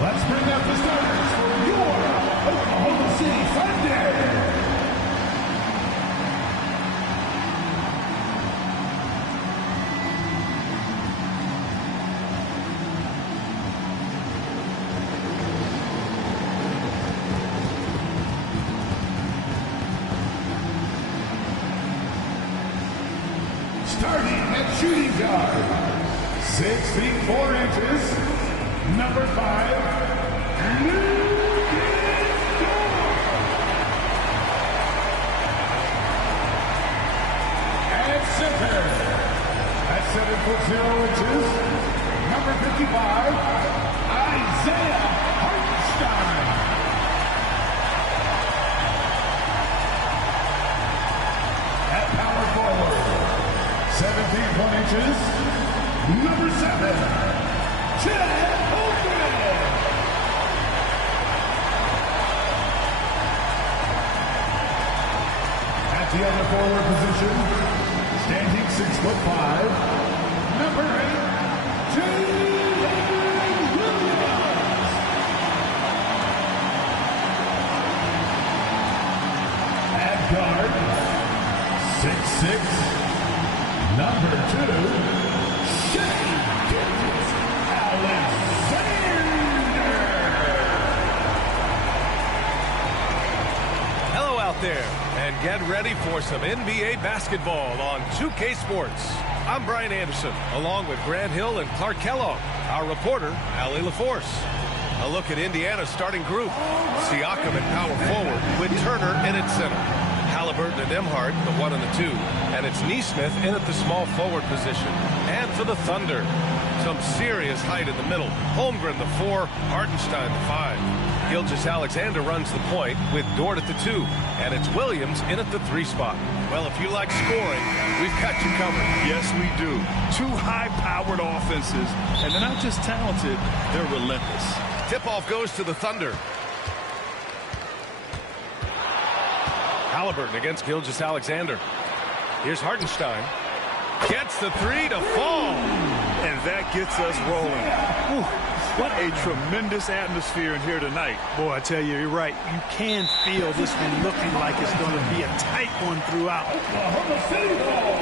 Let's bring up the starters for your Oklahoma City Thunder. Starting at shooting guard, 6 feet 4 inches. Number 5, at center, at 7 foot 0 inches, number 55, Isaiah Hartenstein. At power forward, 7 feet 1 inches, number 7, Chad. At the other forward position, standing 6'5", number 8, Jalen Williams. At guard, 6'6", number 2, Shea Hello out there, and get ready for some NBA basketball on 2K Sports. I'm Brian Anderson, along with Grant Hill and Clark Kellogg, our reporter, Allie LaForce. A look at Indiana's starting group. Siakam at power forward with Turner in at center. Halliburton and Nembhard, the 1 and the 2. And it's Nesmith in at the small forward position. And for the Thunder, some serious height in the middle. Holmgren, the 4, Hartenstein, the 5. Gilgeous-Alexander runs the point with Dort at the 2. And it's Williams in at the 3 spot. Well, if you like scoring, we've got you covered. Yes, we do. 2 high-powered offenses, and they're not just talented, they're relentless. Tip-off goes to the Thunder. Halliburton against Gilgeous-Alexander. Here's Hartenstein. Gets the 3 to fall. And that gets us rolling. Whew, what a tremendous atmosphere in here tonight. Boy, I tell you, you're right. You can feel this one looking like it's going to be a tight one throughout. Oklahoma City ball.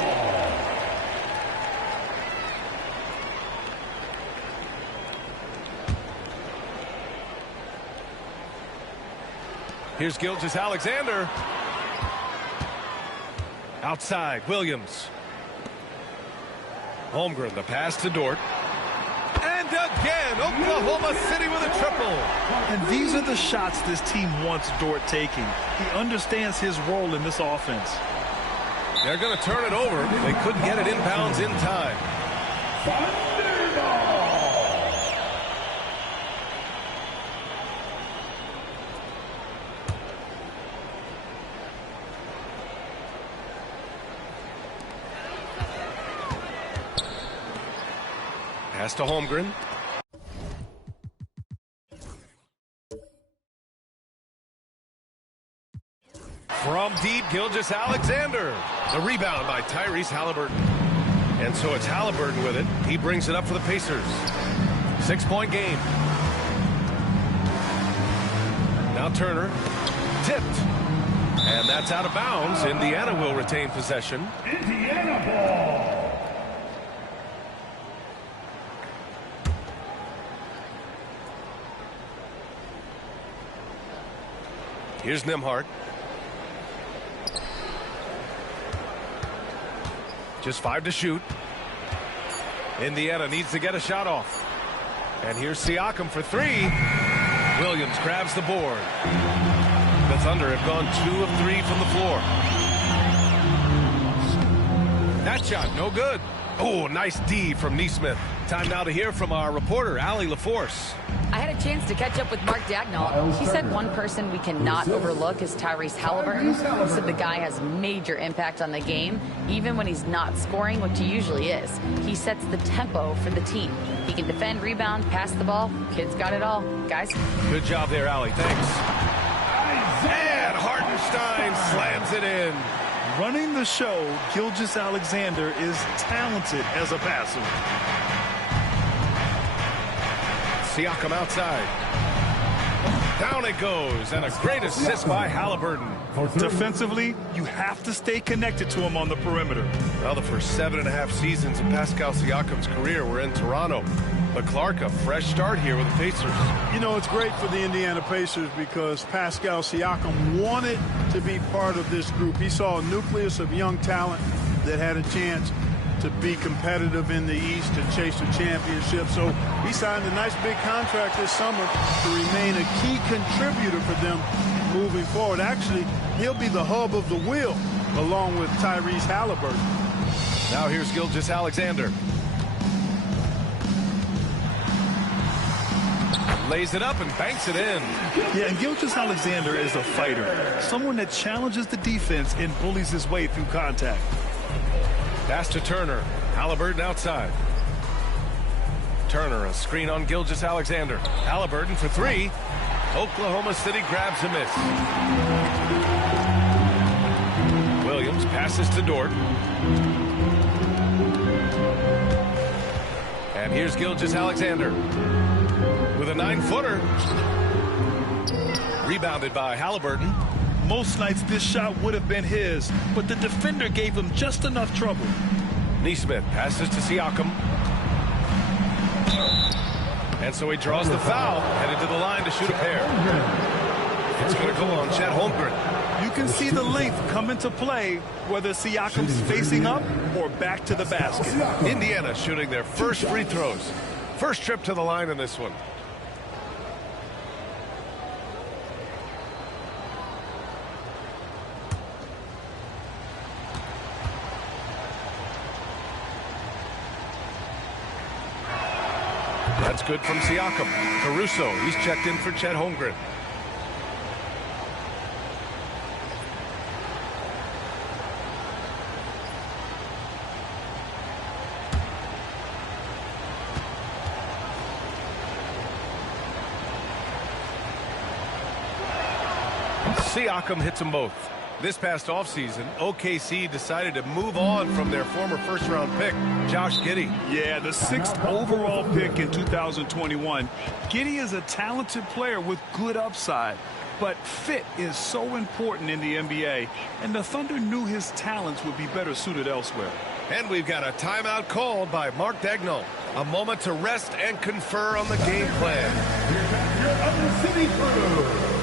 Here's Gilgeous-Alexander. Outside, Williams. Holmgren, the pass to Dort. And again, Oklahoma City with a triple. And these are the shots this team wants Dort taking. He understands his role in this offense. They're going to turn it over. They couldn't get it inbounds in time. Pass to Holmgren. From deep, Gilgeous-Alexander. The rebound by Tyrese Halliburton. And so it's Halliburton with it. He brings it up for the Pacers. 6-point game. Now Turner. Tipped. And that's out of bounds. Indiana will retain possession. Indiana ball. Here's Nembhard. Just 5 to shoot. Indiana needs to get a shot off. And here's Siakam for 3. Williams grabs the board. The Thunder have gone 2 of 3 from the floor. That shot, no good. Oh, nice D from Nesmith. Time now to hear from our reporter, Allie LaForce. I had a chance to catch up with Mark Dagnall. He said one person we cannot overlook is Tyrese Halliburton. He said the guy has major impact on the game, even when he's not scoring, which he usually is. He sets the tempo for the team. He can defend, rebound, pass the ball. Kid's got it all. Guys. Good job there, Allie. Thanks. And Hartenstein slams it in. Running the show, Gilgeous-Alexander is talented as a passer. Siakam outside. Down it goes, and a great assist by Halliburton. Defensively, you have to stay connected to him on the perimeter. Well, the first 7.5 seasons of Pascal Siakam's career were in Toronto. But Clark, a fresh start here with the Pacers. You know, it's great for the Indiana Pacers because Pascal Siakam wanted to be part of this group. He saw a nucleus of young talent that had a chance to be competitive in the East and chase a championship. So he signed a nice big contract this summer to remain a key contributor for them moving forward. Actually, he'll be the hub of the wheel along with Tyrese Halliburton. Now here's Gilgeous-Alexander. Lays it up and banks it in. Yeah, and Gilgeous-Alexander is a fighter. Someone that challenges the defense and bullies his way through contact. Pass to Turner. Halliburton outside. Turner, a screen on Gilgeous-Alexander. Halliburton for three. Oklahoma City grabs a miss. Williams passes to Dort. And here's Gilgeous-Alexander with a 9-footer. Rebounded by Halliburton. Most nights this shot would have been his, but the defender gave him just enough trouble. Neesmith passes to Siakam. And so he draws the foul, headed to the line to shoot a pair. It's going to go on Chet Holmgren. You can see the length come into play, whether Siakam's facing up or back to the basket. Indiana shooting their first free throws. First trip to the line in this one. That's good from Siakam. Caruso, he's checked in for Chet Holmgren. Siakam hits them both. This past offseason, OKC decided to move on from their former first-round pick, Josh Giddey. Yeah, the 6th overall pick in 2021. Giddey is a talented player with good upside, but fit is so important in the NBA, and the Thunder knew his talents would be better suited elsewhere. And we've got a timeout called by Mark Dagnall. A moment to rest and confer on the game plan. Here's back your City crew.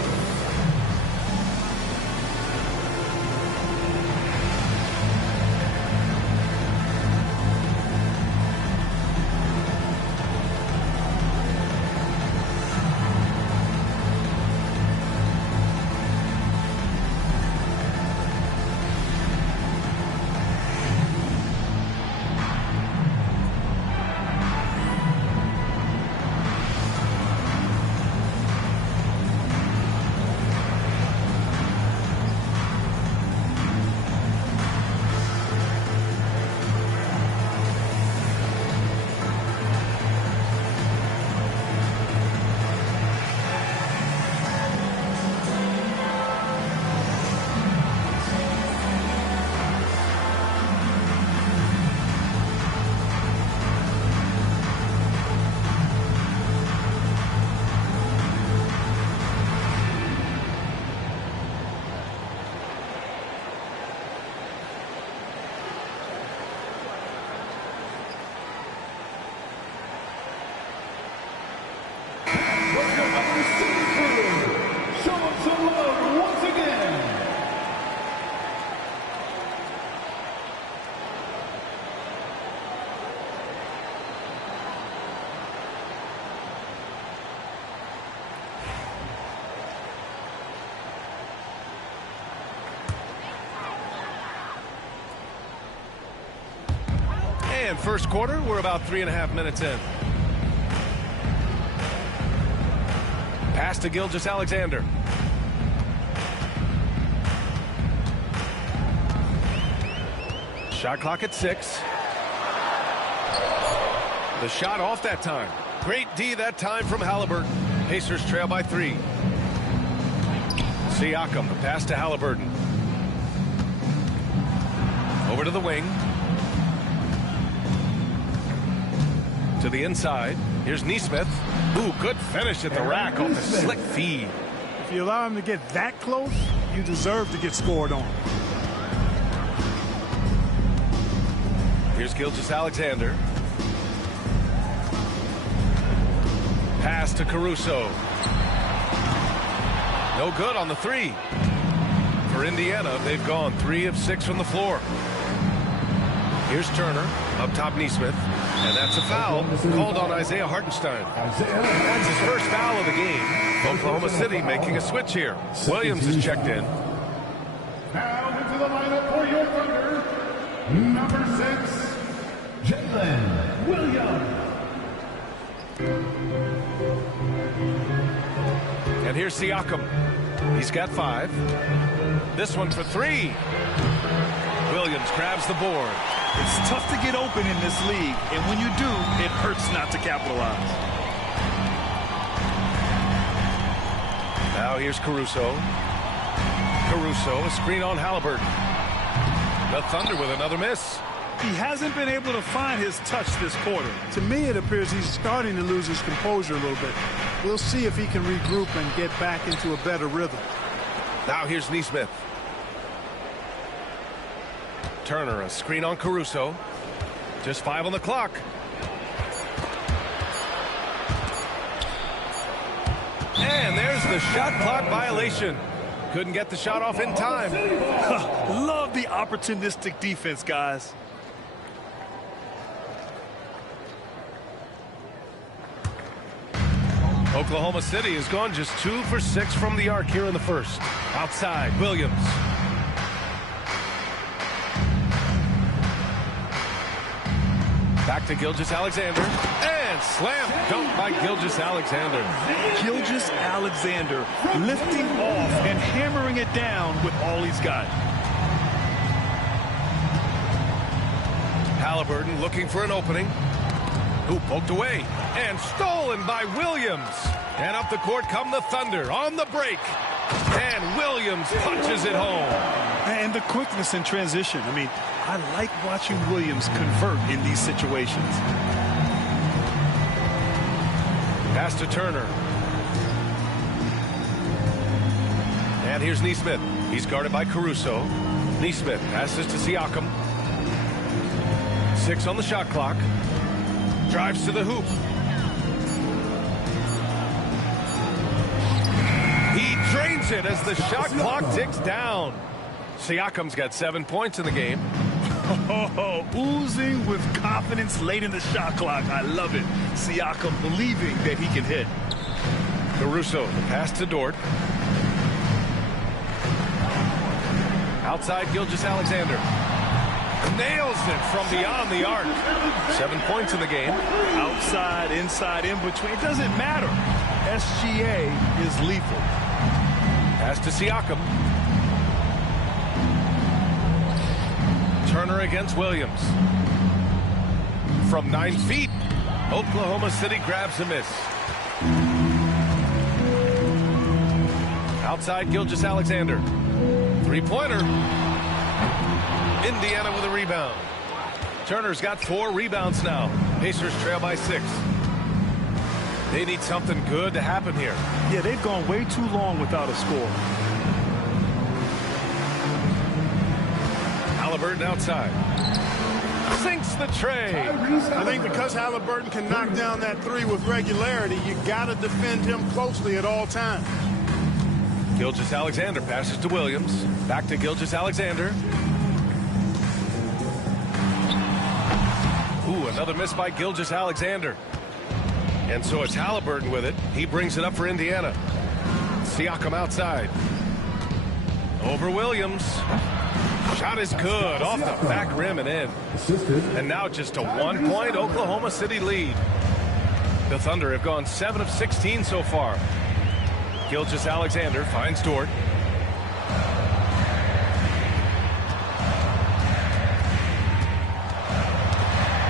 And first quarter, we're about 3.5 minutes in. Pass to Gilgeous-Alexander. Shot clock at 6. The shot off that time. Great D that time from Halliburton. Pacers trail by 3. Siakam, the pass to Halliburton. Over to the wing. To the inside. Here's Nesmith. Ooh, good finish at the rack off the slick feed. If you allow him to get that close, you deserve to get scored on. Here's Gilgeous-Alexander. Pass to Caruso. No good on the 3. For Indiana, they've gone 3 of 6 from the floor. Here's Turner. Up top, Nesmith. And that's a foul called on Isaiah Hartenstein. That's his first foul of the game. Oklahoma City making a switch here. Williams is checked in. Now into the lineup for your Thunder, number 6, Jalen Williams. And here's Siakam. He's got 5. This one for 3. Williams grabs the board. It's tough to get open in this league, and when you do, it hurts not to capitalize. Now here's Caruso. Caruso, a screen on Halliburton. The Thunder with another miss. He hasn't been able to find his touch this quarter. To me, it appears he's starting to lose his composure a little bit. We'll see if he can regroup and get back into a better rhythm. Now here's Nesmith. Turner, a screen on Caruso. Just 5 on the clock. And there's the shot clock violation. Couldn't get the shot off in time. Love the opportunistic defense, guys. Oklahoma City has gone just 2 for 6 from the arc here in the first. Outside, Williams. Back to Gilgeous-Alexander. And slam dunk by Gilgeous-Alexander. Gilgeous-Alexander lifting off and hammering it down with all he's got. Halliburton looking for an opening. Who poked away. And stolen by Williams. And up the court come the Thunder on the break. And Williams punches it home. And the quickness in transition. I mean, I like watching Williams convert in these situations. Pass to Turner. And here's Nesmith. He's guarded by Caruso. Nesmith passes to Siakam. 6 on the shot clock. Drives to the hoop. He drains it as the shot clock ticks down. Siakam's got 7 points in the game. Oozing with confidence late in the shot clock. I love it. Siakam believing that he can hit. Caruso, the pass to Dort. Outside, Gilgeous-Alexander. Nails it from beyond the arc. 7 points in the game. Outside, inside, in between. It doesn't matter. SGA is lethal. Pass to Siakam. Turner against Williams. From 9 feet, Oklahoma City grabs a miss. Outside, Gilgeous-Alexander. 3-pointer. Indiana with a rebound. Turner's got 4 rebounds now. Pacers trail by 6. They need something good to happen here. Yeah, they've gone way too long without a score. Halliburton outside. Sinks the tray. I think because Halliburton can knock down that 3 with regularity, you got to defend him closely at all times. Gilgeous-Alexander passes to Williams. Back to Gilgeous-Alexander. Ooh, another miss by Gilgeous-Alexander. And so it's Halliburton with it. He brings it up for Indiana. Siakam outside. Over Williams. Shot is good. Off the back rim and in. And now just a 1-point Oklahoma City lead. The Thunder have gone 7 of 16 so far. Gilgeous-Alexander finds Dort.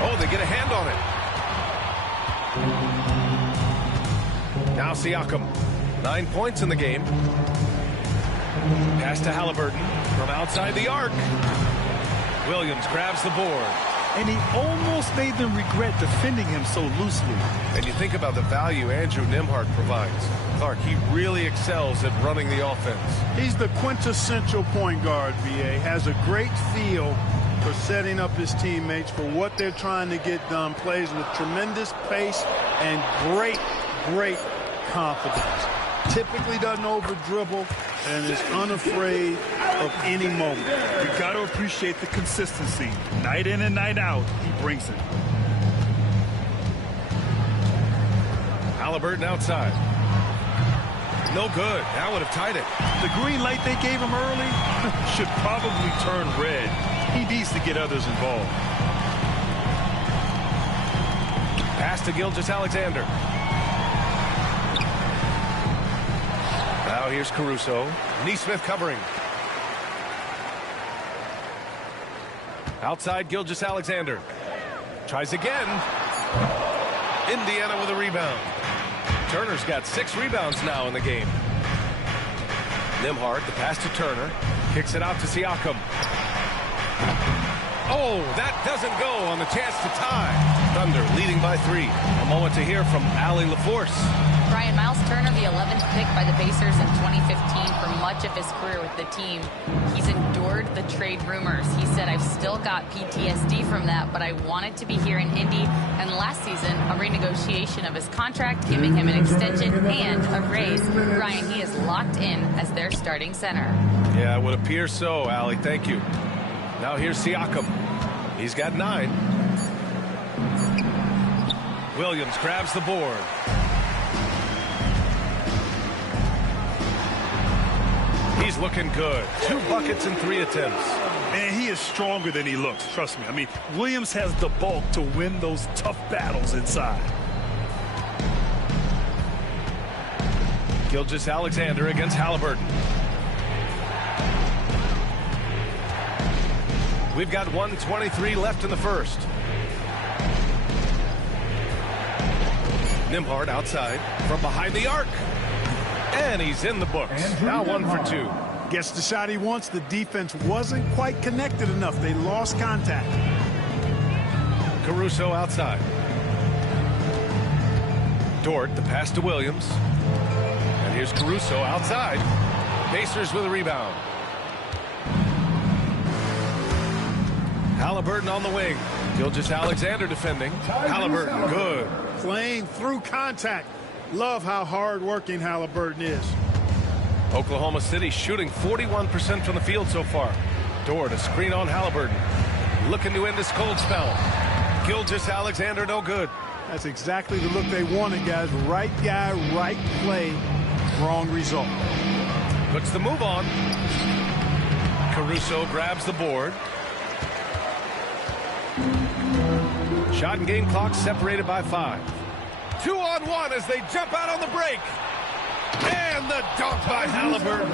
Oh, they get a hand on it. Now Siakam. 9 points in the game. Pass to Halliburton from outside the arc. Williams grabs the board. And he almost made them regret defending him so loosely. And you think about the value Andrew Nembhard provides. Clark, he really excels at running the offense. He's the quintessential point guard, VA. Has a great feel for setting up his teammates for what they're trying to get done. Plays with tremendous pace and great confidence. Typically doesn't over-dribble and is unafraid of any moment. You got to appreciate the consistency. Night in and night out, he brings it. Halliburton outside. No good. That would have tied it. The green light they gave him early should probably turn red. He needs to get others involved. Pass to Gilgeous-Alexander. Now here's Caruso. Nesmith covering. Outside Gilgeous-Alexander. Tries again. Indiana with a rebound. Turner's got 6 rebounds now in the game. Nembhard, the pass to Turner. Kicks it out to Siakam. Oh, that doesn't go on the chance to tie. Thunder leading by 3. A moment to hear from Allie LaForce. Brian, Miles Turner, the 11th pick by the Pacers in 2015 for much of his career with the team. He's endured the trade rumors. He said, I've still got PTSD from that, but I wanted to be here in Indy. And last season, a renegotiation of his contract, giving him an extension and a raise. Brian, he is locked in as their starting center. Yeah, it would appear so, Allie. Thank you. Now here's Siakam. He's got 9. Williams grabs the board. He's looking good. 2 buckets and 3 attempts. Man, he is stronger than he looks. Trust me. I mean, Williams has the bulk to win those tough battles inside. Gilgeous-Alexander against Halliburton. We've got 1:23 left in the first. Nembhard outside from behind the arc. And he's in the books. Now 1 for 2. Gets the shot he wants. The defense wasn't quite connected enough. They lost contact. Caruso outside. Dort, the pass to Williams. And here's Caruso outside. Pacers with a rebound. Halliburton on the wing. Gilgeous-Alexander defending. Halliburton, good. Playing through contact. Love how hard-working Halliburton is. Oklahoma City shooting 41% from the field so far. Dort, a screen on Halliburton. Looking to end this cold spell. Gilgeous-Alexander, no good. That's exactly the look they wanted, guys. Right guy, right play, wrong result. Puts the move on. Caruso grabs the board. Shot and game clock separated by 5. 2-on-1 as they jump out on the break. And the dunk by Halliburton.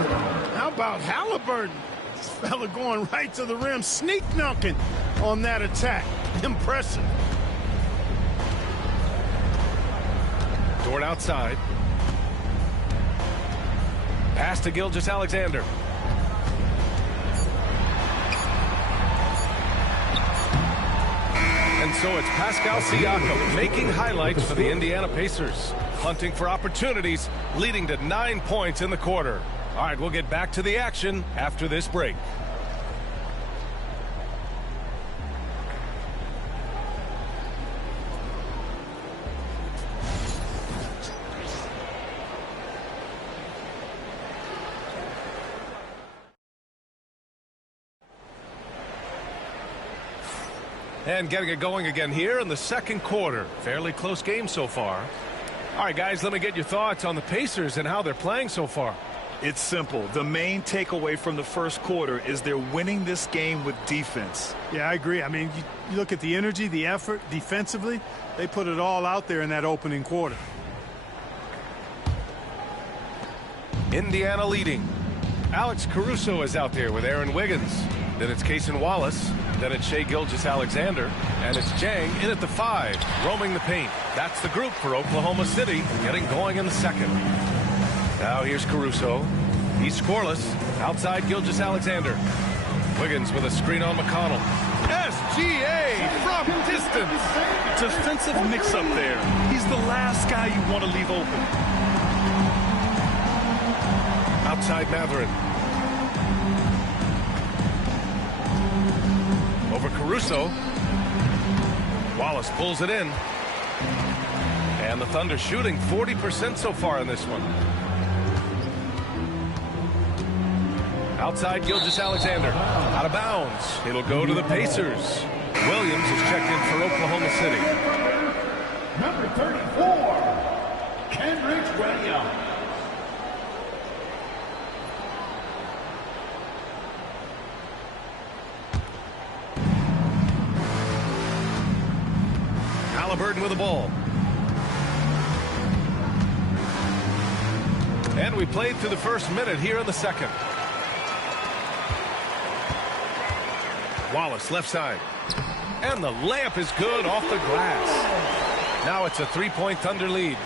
How about Halliburton? This fella going right to the rim, sneak dunking on that attack. Impressive. Dort outside. Pass to Gilgeous-Alexander. And so it's Pascal Siakam making highlights for the Indiana Pacers. Hunting for opportunities, leading to 9 points in the quarter. All right, we'll get back to the action after this break. And getting it going again here in the second quarter. Fairly close game so far. All right, guys, let me get your thoughts on the Pacers and how they're playing so far. It's simple. The main takeaway from the first quarter is they're winning this game with defense. Yeah, I agree. I mean, you look at the energy, the effort defensively, they put it all out there in that opening quarter. Indiana leading. Alex Caruso is out there with Aaron Wiggins. Then it's Cason Wallace. Then it's Shai Gilgeous-Alexander. And it's Jang in at the 5, roaming the paint. That's the group for Oklahoma City, getting going in the second. Now here's Caruso. He's scoreless. Outside Gilgeous-Alexander. Wiggins with a screen on McConnell. SGA from distance. Defensive mix-up there. He's the last guy you want to leave open. Outside Mathurin. Over Caruso. Wallace pulls it in. And the Thunder shooting 40% so far in this one. Outside Gilgeous-Alexander. Out of bounds. It'll go to the Pacers. Williams is checked in for Oklahoma City. Number 34, Kenrich Williams. Halliburton with the ball. And we played through the first minute here in the second. Wallace left side. And the layup is good off the glass. Now it's a 3-point Thunder lead.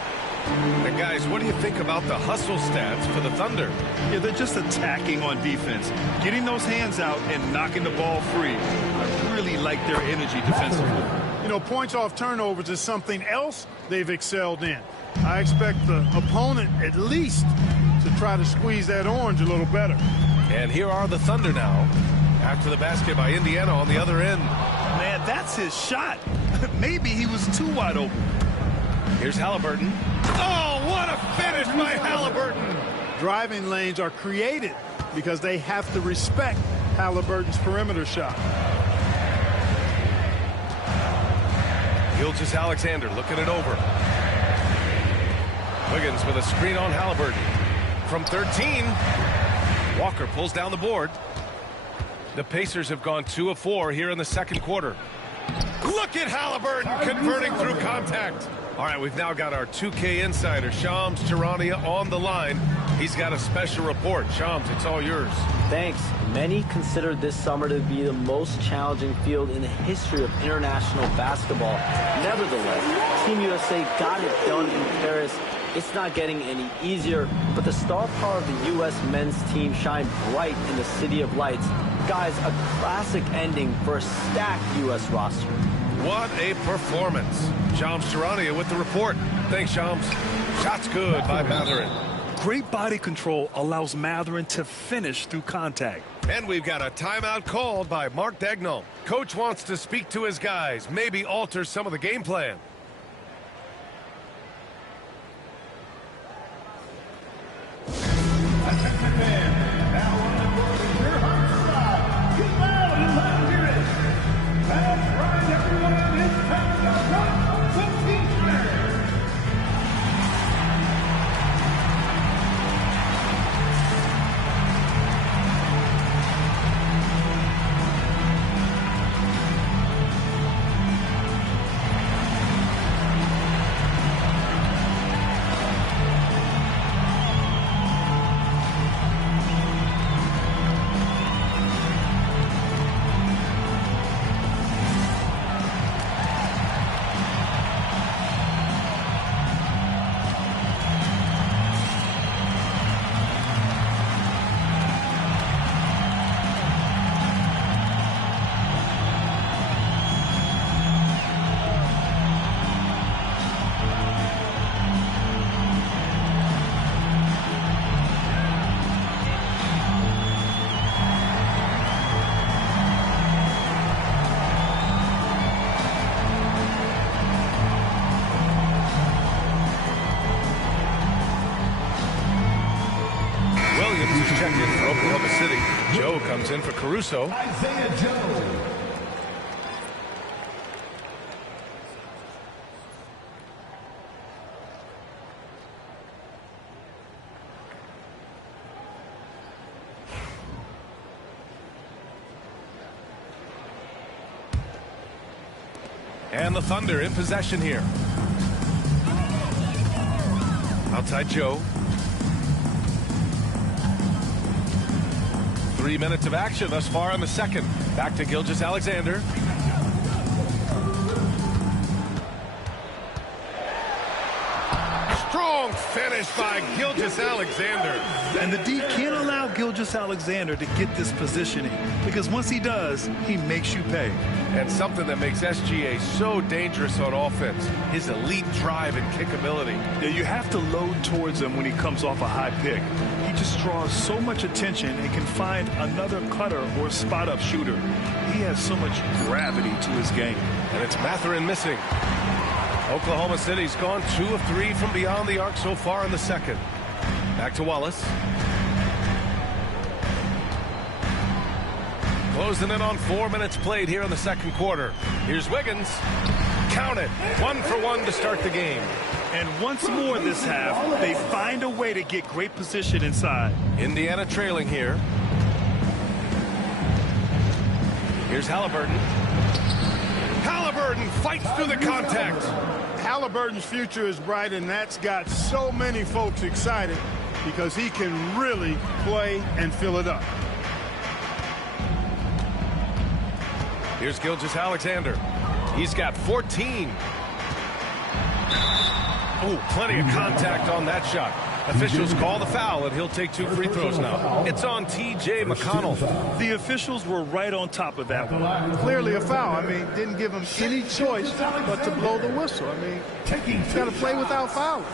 And guys, what do you think about the hustle stats for the Thunder? Yeah, they're just attacking on defense. Getting those hands out and knocking the ball free. I really like their energy defensively. You know, points off turnovers is something else they've excelled in. I expect the opponent at least to try to squeeze that orange a little better. And here are the Thunder now. After the basket by Indiana on the other end. Man, that's his shot. Maybe he was too wide open. Here's Halliburton. Oh, what a finish by Halliburton. Driving lanes are created because they have to respect Halliburton's perimeter shot. Gilgeous-Alexander looking it over. Wiggins with a screen on Halliburton. From 13, Walker pulls down the board. The Pacers have gone 2 of 4 here in the second quarter. Look at Halliburton converting through contact. All right, we've now got our 2K insider, Shams Charania, on the line. He's got a special report. Shams, it's all yours. Thanks. Many consider this summer to be the most challenging field in the history of international basketball. Nevertheless, Team USA got it done in Paris. It's not getting any easier, but the star power of the U.S. men's team shined bright in the City of Lights. Guys, a classic ending for a stacked U.S. roster. What a performance. Shams Charania with the report. Thanks, Shams. Shots good by Mathurin. Great body control allows Mathurin to finish through contact. And we've got a timeout called by Mark Daigneault. Coach wants to speak to his guys, maybe alter some of the game plan. Checked in for Oklahoma City. Joe comes in for Caruso. Isaiah Joe. And the Thunder in possession here. Outside Joe. 3 minutes of action thus far in the second. Back to Gilgeous-Alexander. Strong finish by Gilgeous-Alexander. And the D can't allow Gilgeous-Alexander to get this positioning, because once he does, he makes you pay. And something that makes SGA so dangerous on offense, his elite drive and kickability. Yeah, you have to load towards him when he comes off a high pick. He just draws so much attention and can find another cutter or spot-up shooter. He has so much gravity to his game. And it's Mathurin missing. Oklahoma City's gone 2 of 3 from beyond the arc so far in the second. Back to Wallace. Closing in on 4 minutes played here in the second quarter. Here's Wiggins. Count it. 1 for 1 to start the game. And once more this half, they find a way to get great position inside. Indiana trailing here. Here's Halliburton. Halliburton fights through the contact. Halliburton's future is bright, and that's got so many folks excited because he can really play and fill it up. Here's Gilgeous-Alexander. He's got 14. Oh, plenty of contact on that shot. Officials call the foul, and he'll take 2 free throws now. It's on T.J. McConnell. The officials were right on top of that one. Clearly a foul. I mean, didn't give him any choice but to blow the whistle. I mean, he's got to play without fouling.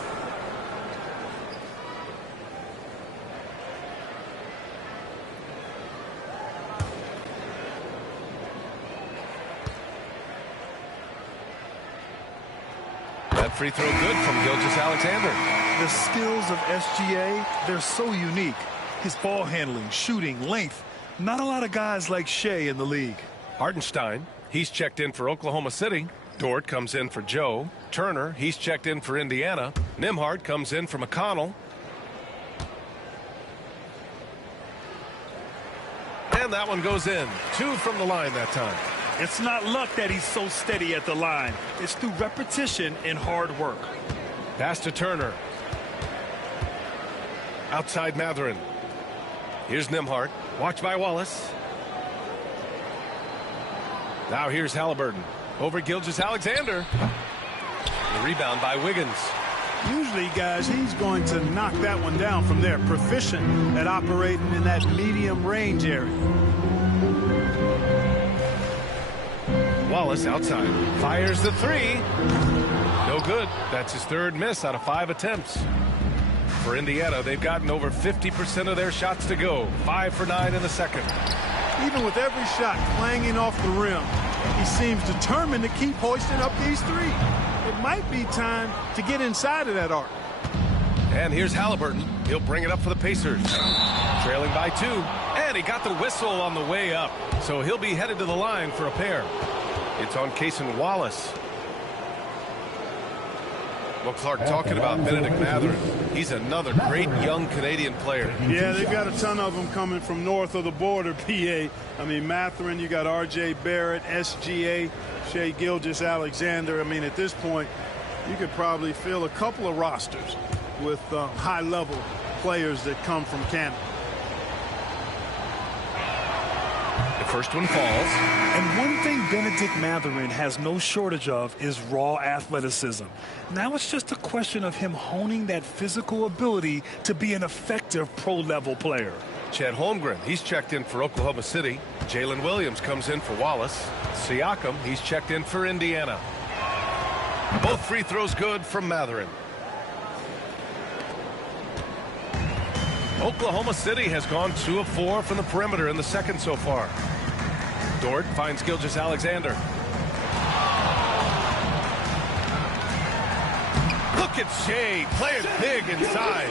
That free throw good from Gilgeous-Alexander. The skills of SGA, they're so unique. His ball handling, shooting, length. Not a lot of guys like Shea in the league. Hartenstein, he's checked in for Oklahoma City. Dort comes in for Joe. Turner, he's checked in for Indiana. Nembhard comes in for McConnell. And that one goes in. 2 from the line that time. It's not luck that he's so steady at the line. It's through repetition and hard work. Pass to Turner. Outside Mathurin. Here's Nembhard. Watched by Wallace. Now here's Halliburton. Over Gilgeous-Alexander. The rebound by Wiggins. Usually, guys, he's going to knock that one down from there. Proficient at operating in that medium range area. Wallace outside. Fires the 3. No good. That's his 3rd miss out of 5 attempts. For Indiana, they've gotten over 50% of their shots to go. 5 for 9 in the second. Even with every shot clanging off the rim, he seems determined to keep hoisting up these 3. It might be time to get inside of that arc. And here's Halliburton. He'll bring it up for the Pacers. Trailing by 2. And he got the whistle on the way up. So he'll be headed to the line for a pair. It's on Cason Wallace. Well, Clark, talking about Benedict Mathurin, he's another great young Canadian player. Yeah, they've got a ton of them coming from north of the border, PA. I mean, Mathurin, you got R.J. Barrett, SGA, Shea Gilgeous-Alexander. I mean, at this point, you could probably fill a couple of rosters with high-level players that come from Canada. The first one falls. And one thing Benedict Mathurin has no shortage of is raw athleticism. Now it's just a question of him honing that physical ability to be an effective pro-level player. Chet Holmgren, he's checked in for Oklahoma City. Jalen Williams comes in for Wallace. Siakam, he's checked in for Indiana. Both free throws good from Mathurin. Oklahoma City has gone 2 of 4 from the perimeter in the second so far. Dort finds Gilgeous-Alexander. Look at Shea playing big inside.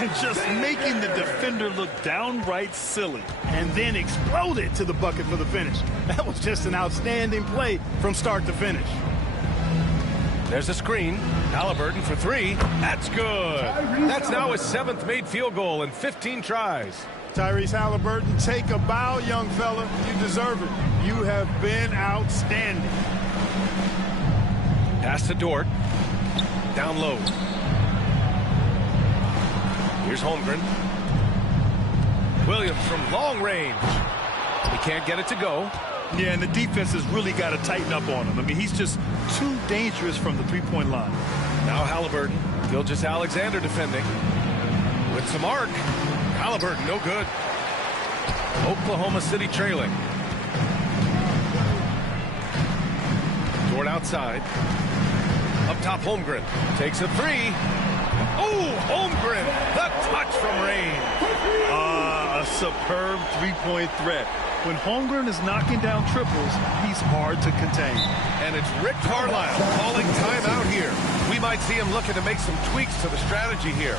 And just making the defender look downright silly. And then exploded to the bucket for the finish. That was just an outstanding play from start to finish. There's a screen. Halliburton for 3. That's good. That's now his 7th made field goal in 15 tries. Tyrese Halliburton, take a bow, young fella. You deserve it. You have been outstanding. Pass to Dort. Down low. Here's Holmgren. Williams from long range. He can't get it to go. Yeah, and the defense has really got to tighten up on him. I mean, he's just too dangerous from the three-point line. Now Halliburton. Gilgeous-Alexander defending. With some arc. Halliburton, no good. Oklahoma City trailing. Toward outside. Up top, Holmgren. Takes a three. Oh, Holmgren. The touch from Rain. A superb three-point threat. When Holmgren is knocking down triples, he's hard to contain. And it's Rick Carlisle calling timeout here. We might see him looking to make some tweaks to the strategy here.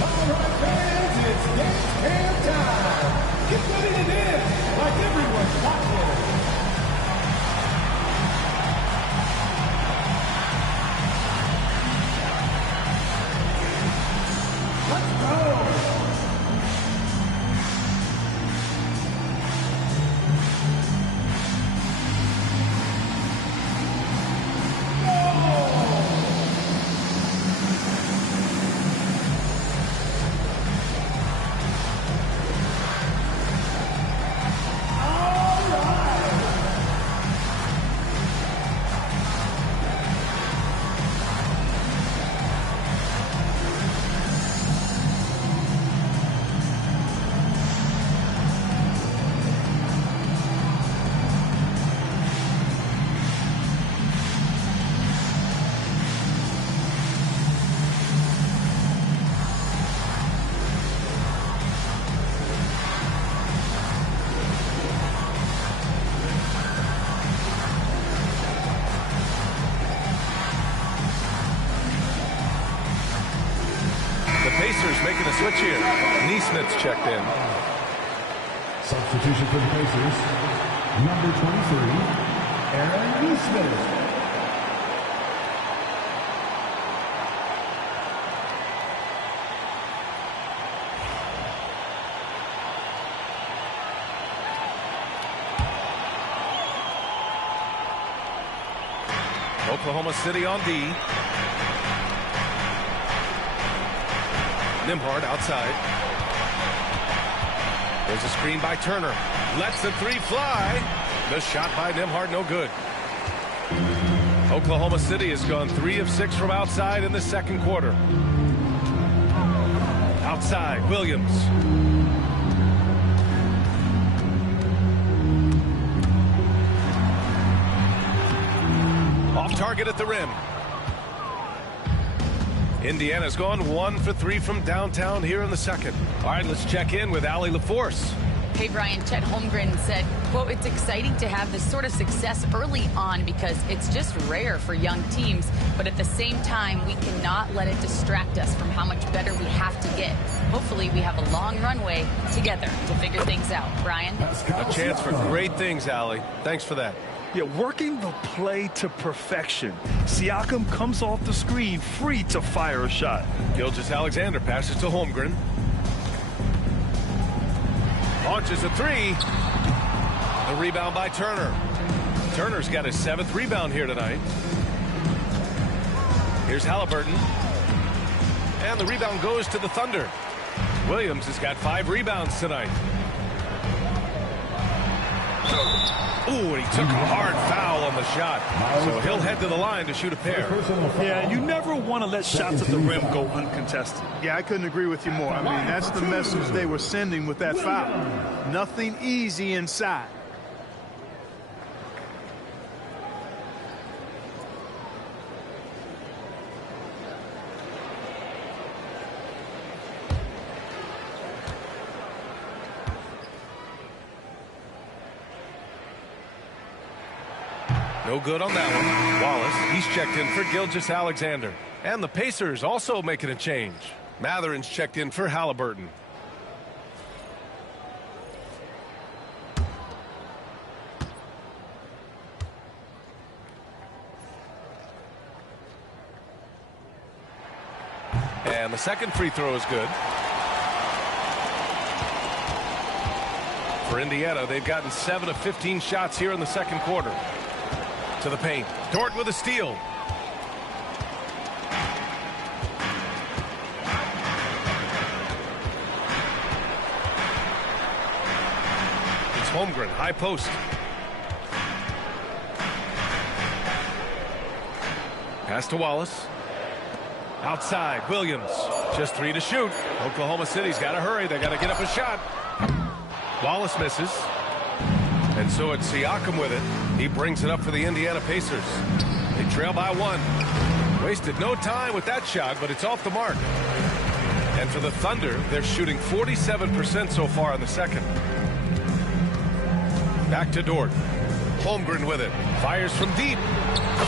All right, fans, it's dance cam time. Get ready to dance like everyone's watching. Let's go. Pacers making a switch here. Neesmith's checked in. Substitution for the Pacers. Number 23, Aaron Neesmith. Oklahoma City on D. Nembhard outside. There's a screen by Turner. Lets the three fly. The shot by Nembhard, no good. Oklahoma City has gone 3 of 6 from outside in the second quarter. Outside, Williams. Off target at the rim. Indiana's gone 1 for 3 from downtown here in the second. All right, let's check in with Allie LaForce. Hey, Brian, Chet Holmgren said, quote, "It's exciting to have this sort of success early on because it's just rare for young teams. But at the same time, we cannot let it distract us from how much better we have to get. Hopefully, we have a long runway together to figure things out." Brian? A chance for great things, Allie. Thanks for that. Yeah, working the play to perfection. Siakam comes off the screen free to fire a shot. Gilgeous-Alexander passes to Holmgren. Launches a three. The rebound by Turner. Turner's got his 7th rebound here tonight. Here's Halliburton. And the rebound goes to the Thunder. Williams has got 5 rebounds tonight. Ooh, and he took a hard foul on the shot. So he'll head to the line to shoot a pair. Yeah, you never want to let shots at the rim go uncontested. Yeah, I couldn't agree with you more. I mean, that's the message they were sending with that foul. Nothing easy inside. No good on that one. Wallace, he's checked in for Gilgeous-Alexander. And the Pacers also making a change. Matherin's checked in for Halliburton. And the second free throw is good. For Indiana, they've gotten 7 of 15 shots here in the second quarter. To the paint. Dort with a steal. It's Holmgren, high post. Pass to Wallace. Outside, Williams. Just 3 to shoot. Oklahoma City's got to hurry. They got to get up a shot. Wallace misses. And so it's Siakam with it. He brings it up for the Indiana Pacers. They trail by 1. Wasted no time with that shot, but it's off the mark. And for the Thunder, they're shooting 47% so far in the second. Back to Dort. Holmgren with it. Fires from deep.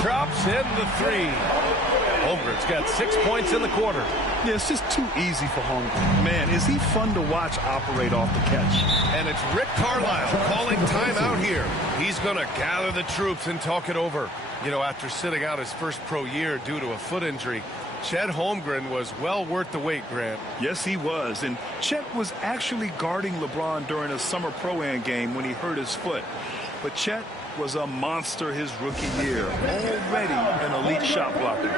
Drops in the 3. Holmgren's got 6 points in the quarter. Yeah, it's just too easy for Holmgren. Man, is he fun to watch operate off the catch. And it's Rick Carlisle calling timeout here. He's going to gather the troops and talk it over. You know, after sitting out his first pro year due to a foot injury, Chet Holmgren was well worth the wait, Grant. Yes, he was. And Chet was actually guarding LeBron during a summer Pro-Am game when he hurt his foot. But Chet was a monster his rookie year. Already an elite shot blocker.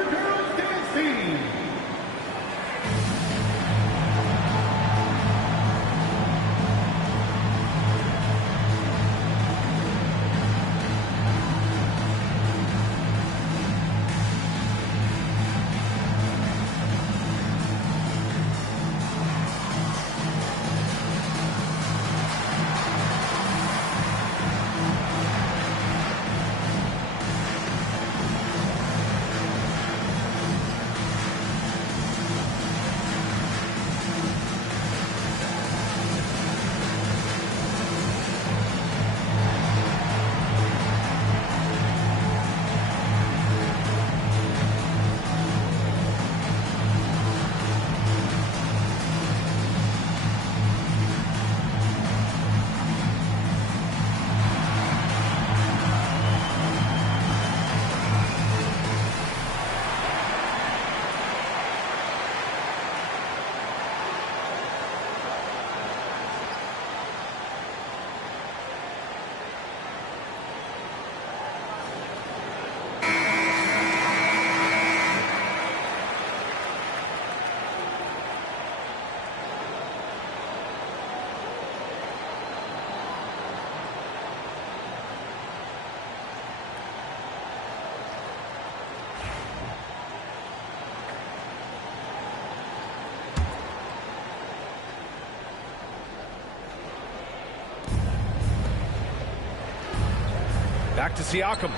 Back to Siakam.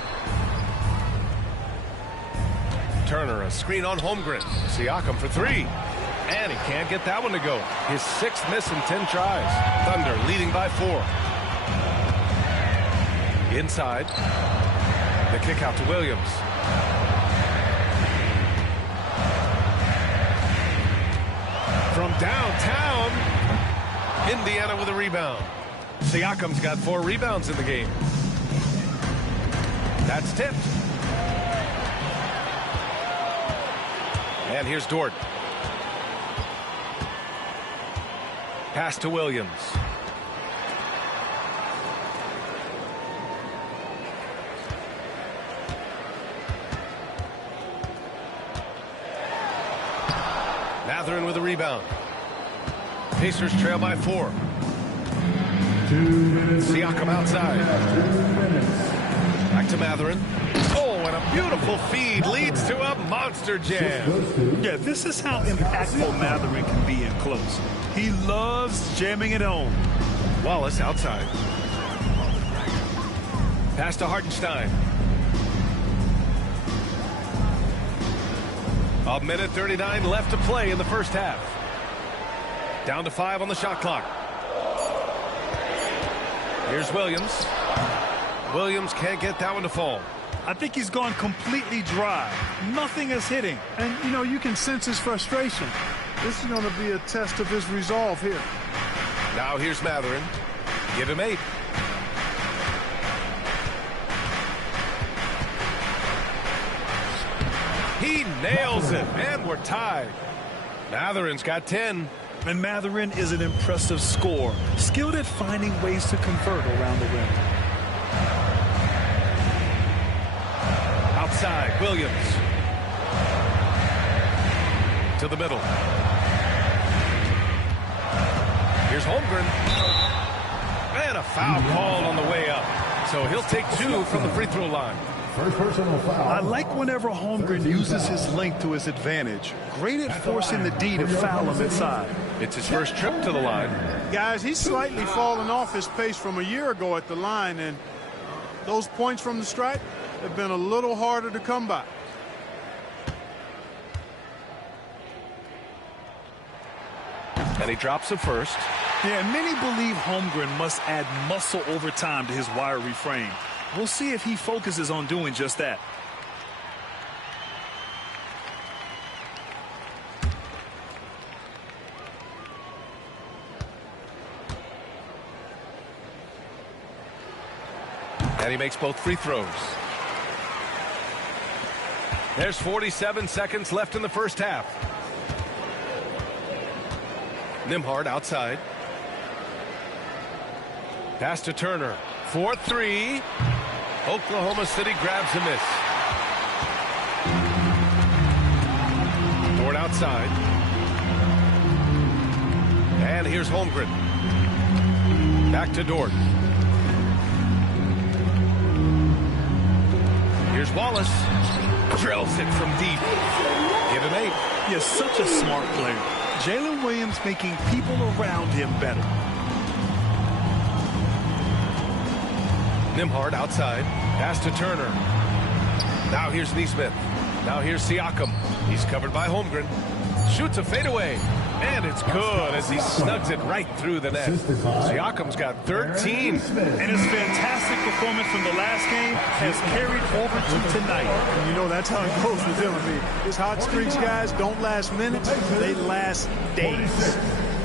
Turner, a screen on Holmgren. Siakam for 3. And he can't get that one to go. His 6th miss in 10 tries. Thunder leading by 4. Inside. The kick out to Williams. From downtown, Indiana with a rebound. Siakam's got 4 rebounds in the game. That's tipped. And here's Dort. Pass to Williams. Mathurin with a rebound. Pacers trail by 4. 2 minutes. Siakam outside. 2 minutes. Back to Mathurin. Oh, and a beautiful feed leads to a monster jam. Yeah, this is how impactful Mathurin can be in close. He loves jamming it home. Wallace outside. Pass to Hartenstein. A minute 39 left to play in the first half. Down to 5 on the shot clock. Here's Williams. Williams can't get that one to fall. I think he's gone completely dry. Nothing is hitting. And, you know, you can sense his frustration. This is going to be a test of his resolve here. Now here's Mathurin. Give him 8. He nails it, and we're tied. Mathurin's got 10. And Matherin is an impressive scorer, skilled at finding ways to convert around the rim. Outside, Williams. To the middle. Here's Holmgren. And a foul called on the way up. So he'll take 2 from the free throw line. First personal foul. I like whenever Holmgren uses his length to his advantage. Great at forcing the D to foul him inside. It's his first trip to the line. Guys, he's slightly fallen off his pace from a year ago at the line, and those points from the stripe have been a little harder to come by. And he drops it first. Yeah, and many believe Holmgren must add muscle over time to his wiry frame. We'll see if he focuses on doing just that. And he makes both free throws. There's 47 seconds left in the first half. Nembhard outside. Pass to Turner. 4-3. Oklahoma City grabs a miss. Dort outside. And here's Holmgren. Back to Dort. Here's Wallace. Drills it from deep. Give him 8. He is such a smart player. Jalen Williams making people around him better. Nembhard outside. Pass to Turner. Now here's Neesmith. Now here's Siakam. He's covered by Holmgren. Shoots a fadeaway. And it's good as he snugs it right through the net. Siakam's got 13. And his fantastic performance from the last game has carried over to tonight. And you know that's how it goes with him. I mean, his hot streaks, guys, don't last minutes. They last days.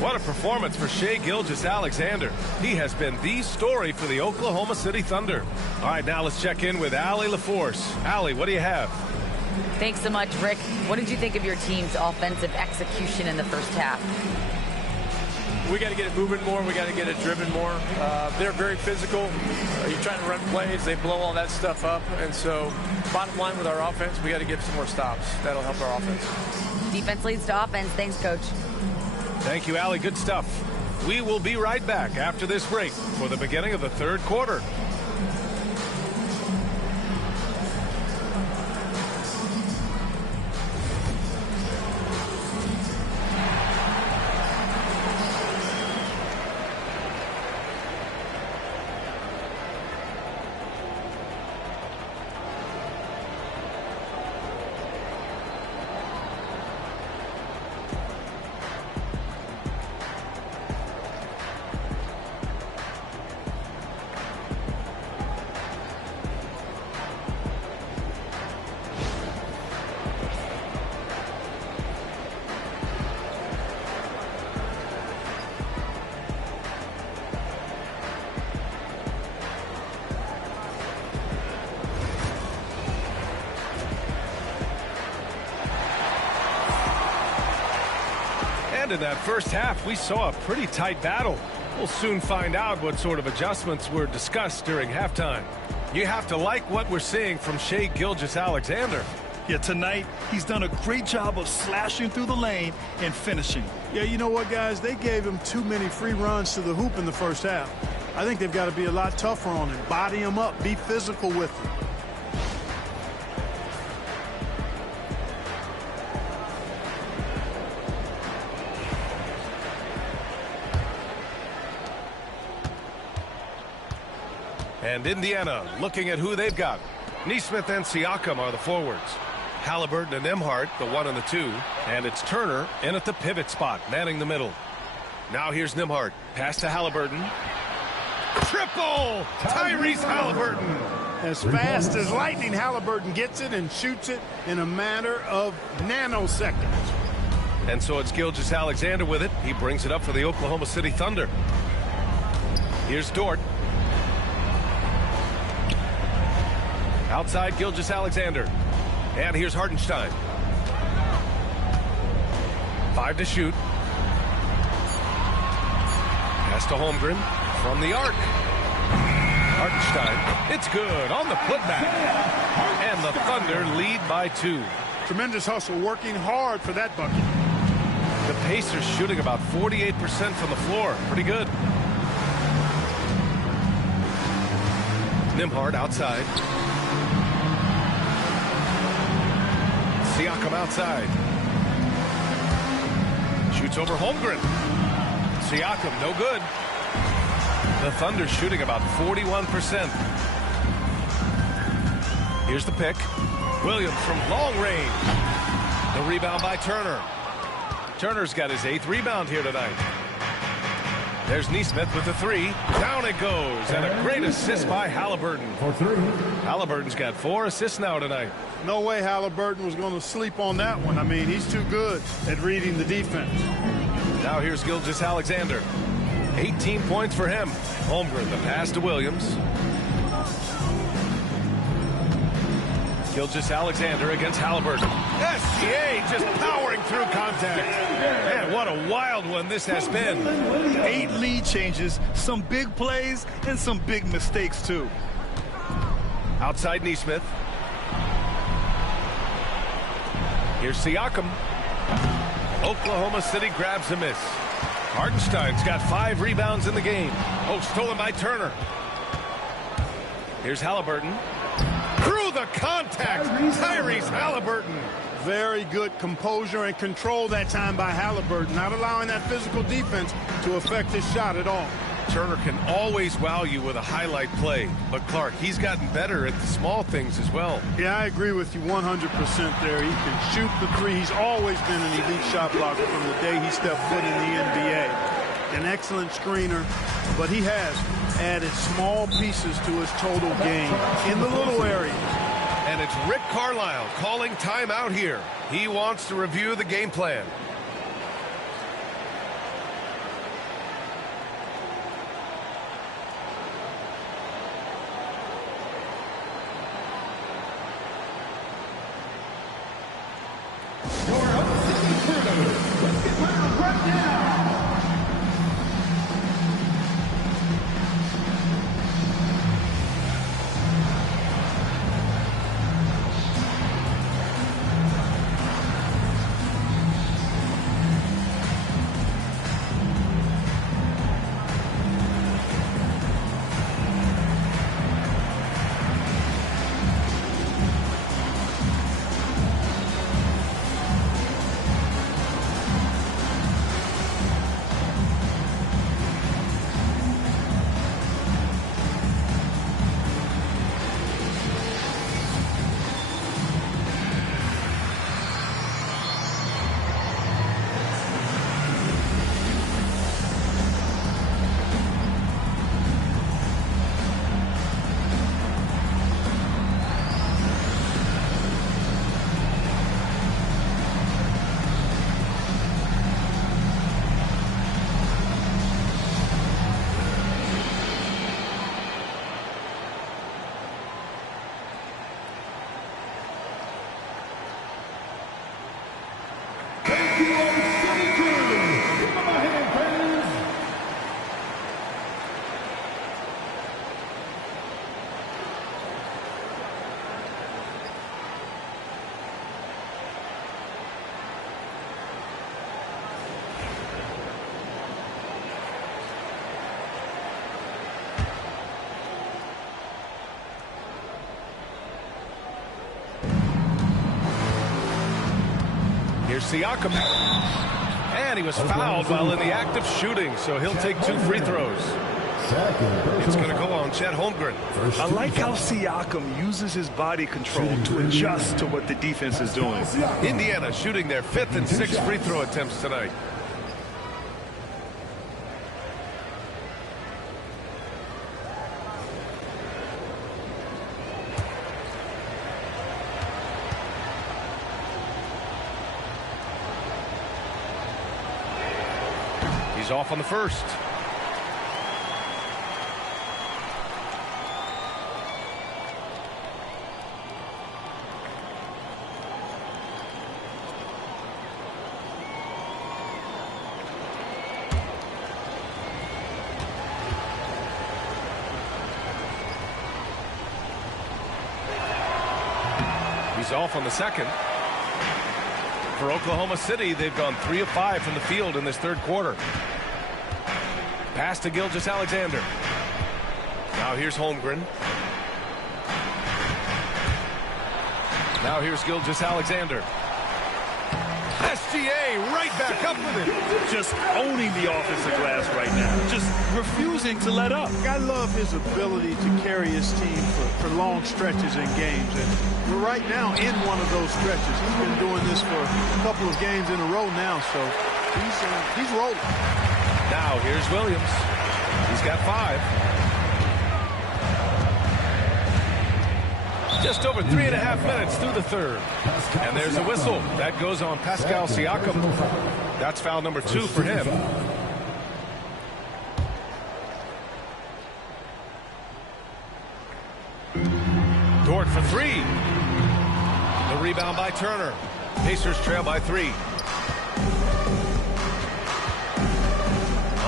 What a performance for Shai Gilgeous-Alexander. He has been the story for the Oklahoma City Thunder. All right, now let's check in with Allie LaForce. Allie, what do you have? Thanks so much, Rick. What did you think of your team's offensive execution in the first half? We got to get it moving more. We got to get it driven more. They're very physical. You're trying to run plays. They blow all that stuff up. And so bottom line with our offense, we got to get some more stops. That'll help our offense. Defense leads to offense. Thanks, Coach. Thank you, Allie. Good stuff. We will be right back after this break for the beginning of the third quarter. And in that first half, we saw a pretty tight battle. We'll soon find out what sort of adjustments were discussed during halftime. You have to like what we're seeing from Shai Gilgeous-Alexander. Yeah, tonight, he's done a great job of slashing through the lane and finishing. Yeah, you know what, guys? They gave him too many free runs to the hoop in the first half. I think they've got to be a lot tougher on him. Body him up. Be physical with him. And Indiana looking at who they've got. Neesmith and Siakam are the forwards. Halliburton and Nembhard, the 1 and the 2. And it's Turner in at the pivot spot, manning the middle. Now here's Nembhard. Pass to Halliburton. Triple! Tyrese Halliburton. As fast as lightning, Halliburton gets it and shoots it in a matter of nanoseconds. And so it's Gilgeous-Alexander with it. He brings it up for the Oklahoma City Thunder. Here's Dort. Outside Gilgeous-Alexander. And here's Hartenstein. 5 to shoot. Pass to Holmgren from the arc. Hartenstein, it's good on the putback. And the Thunder lead by 2. Tremendous hustle, working hard for that bucket. The Pacers shooting about 48% from the floor. Pretty good. Nembhard outside. Siakam outside. Shoots over Holmgren. Siakam, no good. The Thunder shooting about 41%. Here's the pick. Williams from long range. The rebound by Turner. Turner's got his 8th rebound here tonight. There's Nesmith with the 3. Down it goes. And a great assist by Halliburton. For 3. Halliburton's got 4 assists now tonight. No way Halliburton was going to sleep on that one. I mean, he's too good at reading the defense. Now here's Gilgeous-Alexander. 18 points for him. Holmgren, the pass to Williams. Gilgeous-Alexander against Halliburton. SGA just powering through contact. Man, what a wild one this has been. 8 lead changes, some big plays, and some big mistakes, too. Outside Nesmith. Here's Siakam. Oklahoma City grabs a miss. Hartenstein's got 5 rebounds in the game. Oh, stolen by Turner. Here's Halliburton. Through the contact, Tyrese Halliburton. Very good composure and control that time by Halliburton, not allowing that physical defense to affect his shot at all. Turner can always wow you with a highlight play, but Clark, he's gotten better at the small things as well. Yeah, I agree with you 100% there. He can shoot the 3. He's always been an elite shot blocker from the day he stepped foot in the NBA. An excellent screener, but he has added small pieces to his total game in the little area. And it's Rick Carlisle calling timeout here. He wants to review the game plan. Here's Siakam. And he was fouled while in the act of shooting, so he'll take 2 free throws. It's going to go on Chet Holmgren. I like how Siakam uses his body control to adjust to what the defense is doing. Indiana shooting their 5th and 6th free throw attempts tonight. He's off on the first. He's off on the second. For Oklahoma City, they've gone 3 of 5 from the field in this third quarter. Pass to Gilgeous-Alexander. Now here's Holmgren. Now here's Gilgeous-Alexander. SGA right back up with it. Just owning the offensive glass right now. Just refusing to let up. I love his ability to carry his team for long stretches in games. And we're right now in one of those stretches. He's been doing this for a couple of games in a row now, so he's rolling. Now here's Williams. He's got 5. Just over 3.5 minutes through the third. And there's a whistle. That goes on Pascal Siakam. That's foul number 2 for him. Dort for 3. The rebound by Turner. Pacers trail by 3.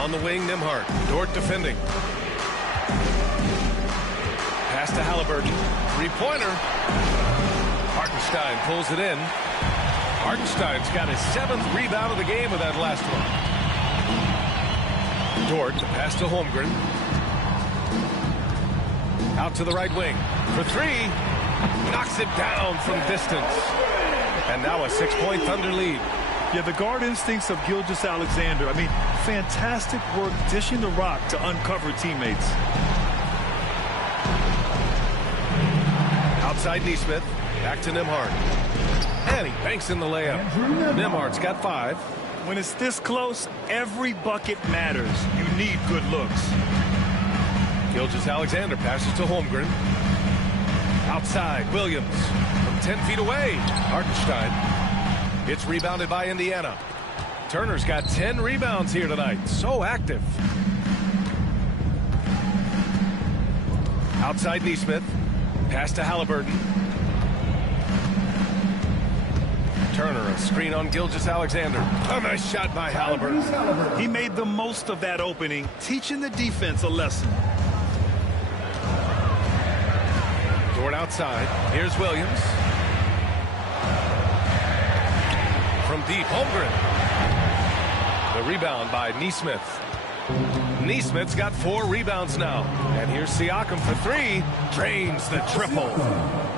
On the wing, Nembhard. Dort defending. Pass to Halliburton. 3-pointer. Hartenstein pulls it in. Hartenstein's got his 7th rebound of the game with that last one. Dort, the pass to Holmgren. Out to the right wing. For 3. Knocks it down from distance. And now a 6-point Thunder lead. Yeah, the guard instincts of Gilgeous-Alexander. I mean, fantastic work dishing the rock to uncover teammates. Outside Nesmith. Back to Nembhard. And he banks in the layup. Nembhard's got 5. When it's this close, every bucket matters. You need good looks. Gilgeous-Alexander passes to Holmgren. Outside, Williams. From 10 feet away. Hartenstein. It's rebounded by Indiana. Turner's got 10 rebounds here tonight. So active. Outside Nesmith. Pass to Halliburton. Turner, a screen on Gilgeous-Alexander. A nice shot by Halliburton. He made the most of that opening, teaching the defense a lesson. Dort outside. Here's Williams. From deep, Holmgren. The rebound by Nesmith. Nesmith's got 4 rebounds now. And here's Siakam for 3. Drains the triple.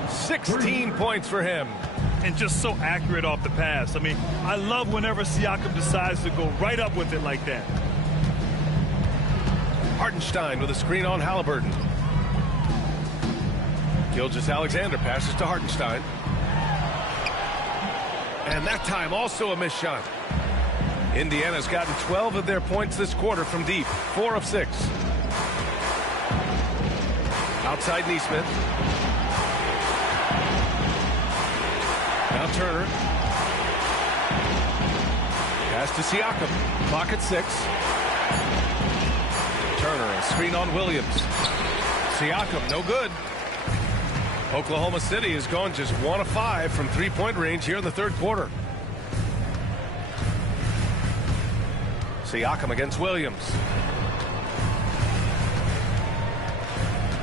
16 points for him. And just so accurate off the pass. I mean, I love whenever Siakam decides to go right up with it like that. Hartenstein with a screen on Halliburton. Gilgeous-Alexander passes to Hartenstein. And that time also a missed shot. Indiana's gotten 12 of their points this quarter from deep. 4 of 6. Outside Nesmith. Now Turner. Pass to Siakam. Clock at 6. Turner, a screen on Williams. Siakam, no good. Oklahoma City has gone just 1 of 5 from 3-point range here in the third quarter. Siakam against Williams.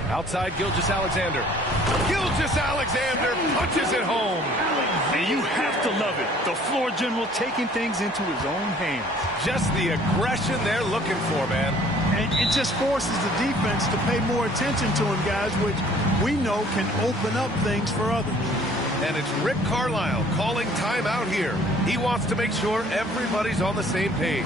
Outside Gilgeous-Alexander. Gilgeous-Alexander punches it home. And you have to love it. The floor general taking things into his own hands. Just the aggression they're looking for, man. And it just forces the defense to pay more attention to him, guys, which we know can open up things for others. And it's Rick Carlisle calling timeout here. He wants to make sure everybody's on the same page.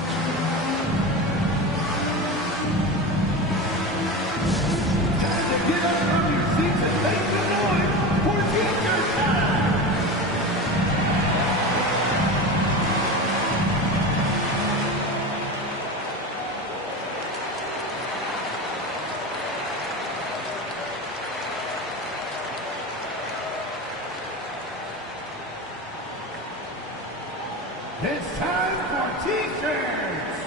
It's time for T-shirts.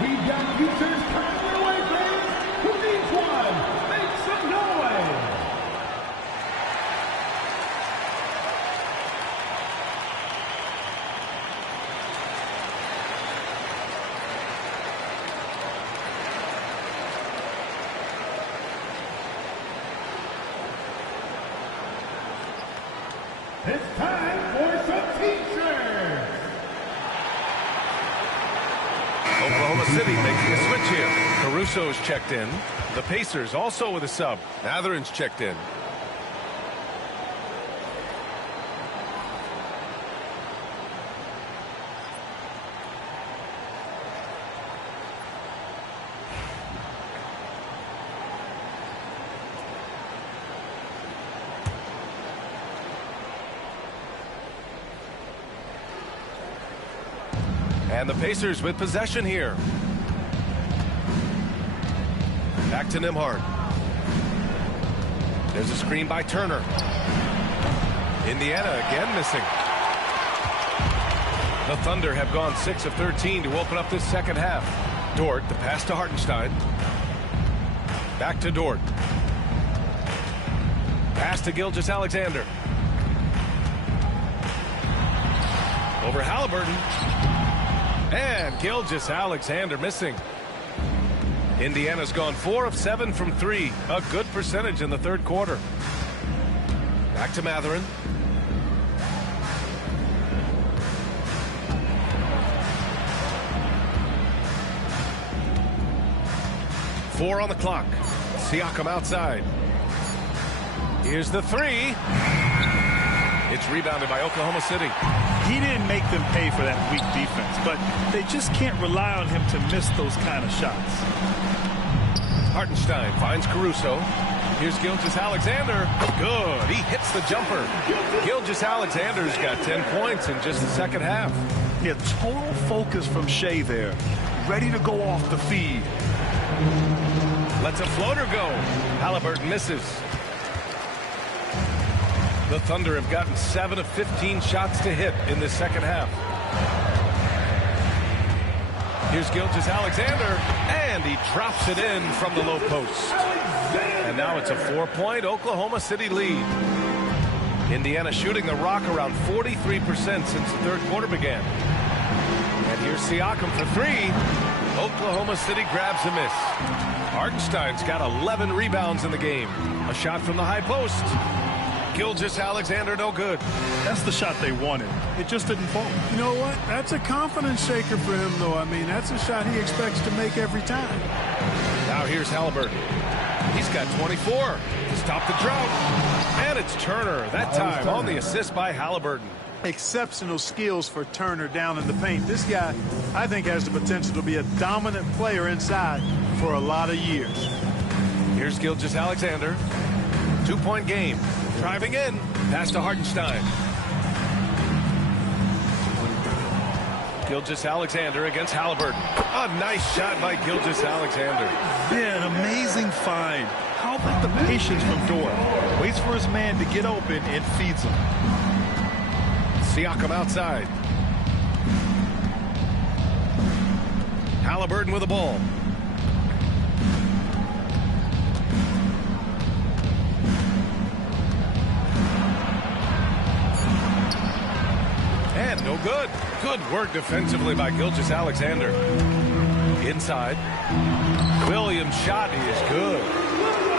We've got futures coming your way, fans. Who needs one? It's time for some t-shirts. Oklahoma City making a switch here. Caruso's checked in. The Pacers also with a sub. Matherin's checked in. And the Pacers with possession here. Back to Nembhard. There's a screen by Turner. Indiana again missing. The Thunder have gone 6 of 13 to open up this second half. Dort, the pass to Hartenstein. Back to Dort. Pass to Gilgeous-Alexander. Over Halliburton. And Gilgeous-Alexander missing. Indiana's gone 4 of 7 from 3. A good percentage in the third quarter. Back to Mathurin. Four on the clock. Siakam outside. Here's the three. It's rebounded by Oklahoma City. He didn't make them pay for that weak defense, but they just can't rely on him to miss those kind of shots. Hartenstein finds Caruso. Here's Gilgeous-Alexander. Good. He hits the jumper. Gilgeous-Alexander's got 10 points in just the second half. Yeah, total focus from Shea there. Ready to go off the feed. Lets a floater go. Halliburton misses. The Thunder have gotten 7 of 15 shots to hit in the second half. Here's Gilgeous-Alexander, and he drops it in from the low post. And now it's a 4-point Oklahoma City lead. Indiana shooting the rock around 43% since the third quarter began. And here's Siakam for three. Oklahoma City grabs a miss. Hartenstein's got 11 rebounds in the game. A shot from the high post. Gilgeous-Alexander no good. That's the shot they wanted. It just didn't fall. You know what? That's a confidence shaker for him, though. I mean, that's a shot he expects to make every time. Now here's Halliburton. He's got 24 to stop the drought. And it's Turner, that time on the assist by Halliburton. Exceptional skills for Turner down in the paint. This guy, I think, has the potential to be a dominant player inside for a lot of years. Here's Gilgeous-Alexander. 2-point game. Driving in. Pass to Hartenstein. Gilgeous-Alexander against Halliburton. A nice shot by Gilgeous-Alexander. Yeah, an amazing find. How about the patience from Dort? Waits for his man to get open and feeds him. Siakam outside. Halliburton with the ball. And no good. Good work defensively by Gilgeous-Alexander. Inside. Williams' shot is good.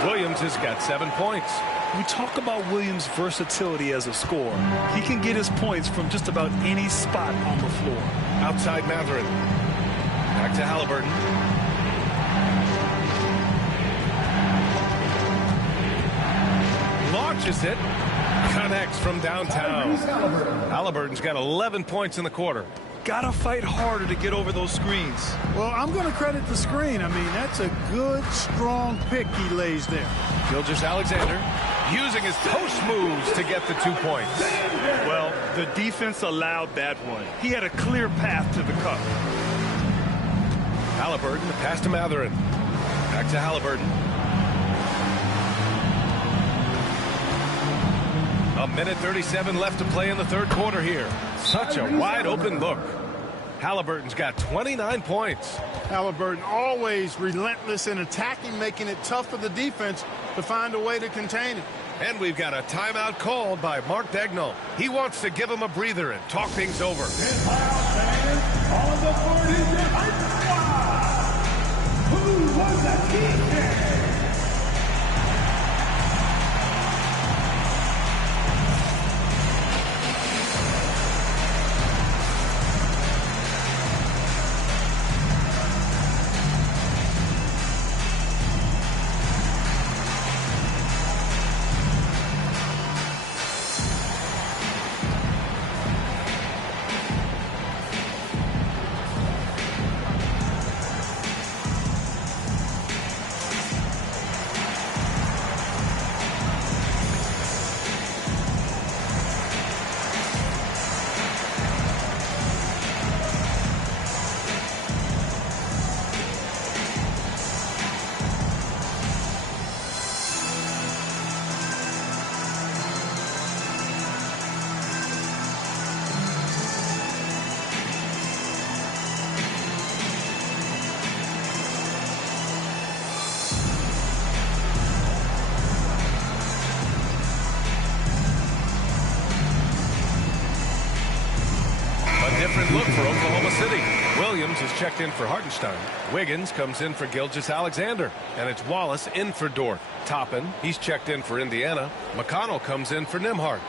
Williams has got 7 points. We talk about Williams' versatility as a scorer. He can get his points from just about any spot on the floor. Outside Mathurin. Back to Halliburton. Launches it. Connects from downtown. Halliburton's got 11 points in the quarter. Gotta fight harder to get over those screens. Well, I'm going to credit the screen. I mean, that's a good, strong pick he lays there. Gilgeous-Alexander using his post moves to get the 2 points. Well, the defense allowed that one. He had a clear path to the cup. Halliburton, the pass to Mathurin. Back to Halliburton. A minute 37 left to play in the third quarter here. Such a wide open look. Halliburton's got 29 points. Halliburton always relentless in attacking, making it tough for the defense to find a way to contain it. And we've got a timeout called by Mark Daigneault. He wants to give him a breather and talk things over. On the 40, who was the key? different look for Oklahoma City. Williams is checked in for Hartenstein. Wiggins comes in for Gilgeous-Alexander. And it's Wallace in for Dort. Toppin, he's checked in for Indiana. McConnell comes in for Nembhard.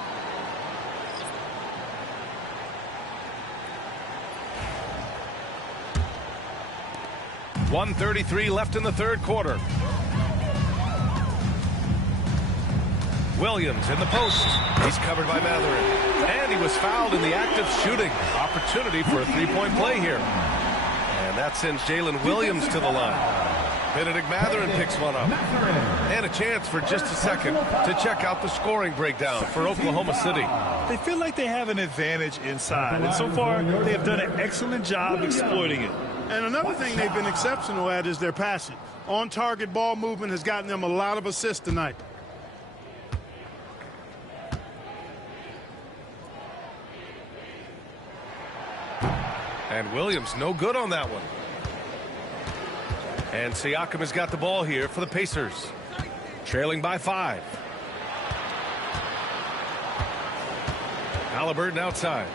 .133 left in the third quarter. Williams in the post. He's covered by Matherin. And he was fouled in the act of shooting. Opportunity for a three-point play here. And that sends Jalen Williams to the line. Benedict Matherin picks one up. And a chance for just a second to check out the scoring breakdown for Oklahoma City. They feel like they have an advantage inside. And so far, they have done an excellent job exploiting it. And another thing they've been exceptional at is their passing. On-target ball movement has gotten them a lot of assists tonight. And Williams no good on that one. And Siakam has got the ball here for the Pacers. Trailing by 5. Halliburton outside.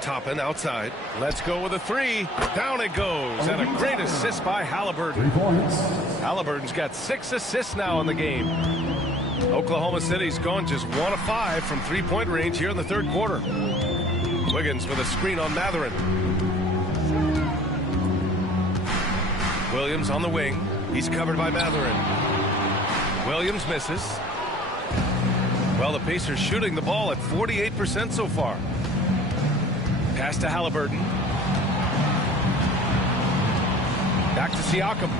Toppin outside. Let's go with a 3. Down it goes. And a great assist by Halliburton. 3 points. Halliburton's got 6 assists now in the game. Oklahoma City's gone just 1 of 5 from three-point range here in the third quarter. Wiggins with a screen on Matherin. Williams on the wing. He's covered by Matherin. Williams misses. Well, the Pacers shooting the ball at 48% so far. Pass to Halliburton. Back to Siakam.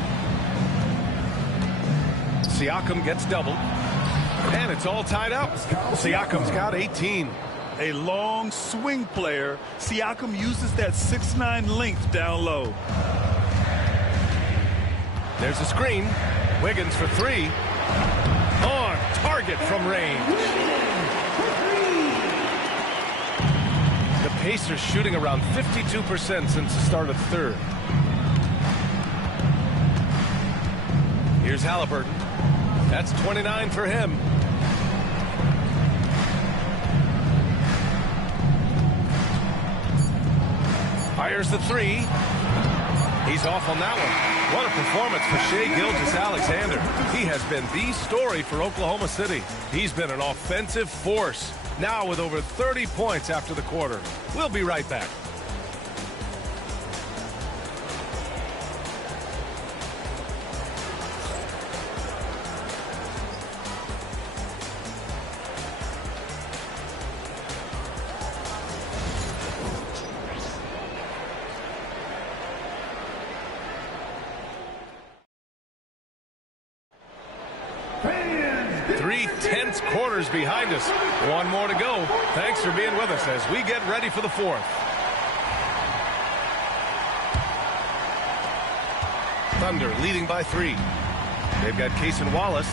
Siakam gets doubled. And it's all tied up. Siakam's got 18. A long swing player. Siakam uses that 6'9" length down low. There's a screen. Wiggins for 3. On target from range. The Pacers shooting around 52% since the start of the third. Here's Halliburton. That's 29 for him. Fires the 3. He's off on that one. What a performance for Shai Gilgeous-Alexander. He has been the story for Oklahoma City. He's been an offensive force, now with over 30 points after the quarter. We'll be right back. Quarters behind us. One more to go. Thanks for being with us as we get ready for the fourth. Thunder leading by 3. They've got Cason Wallace.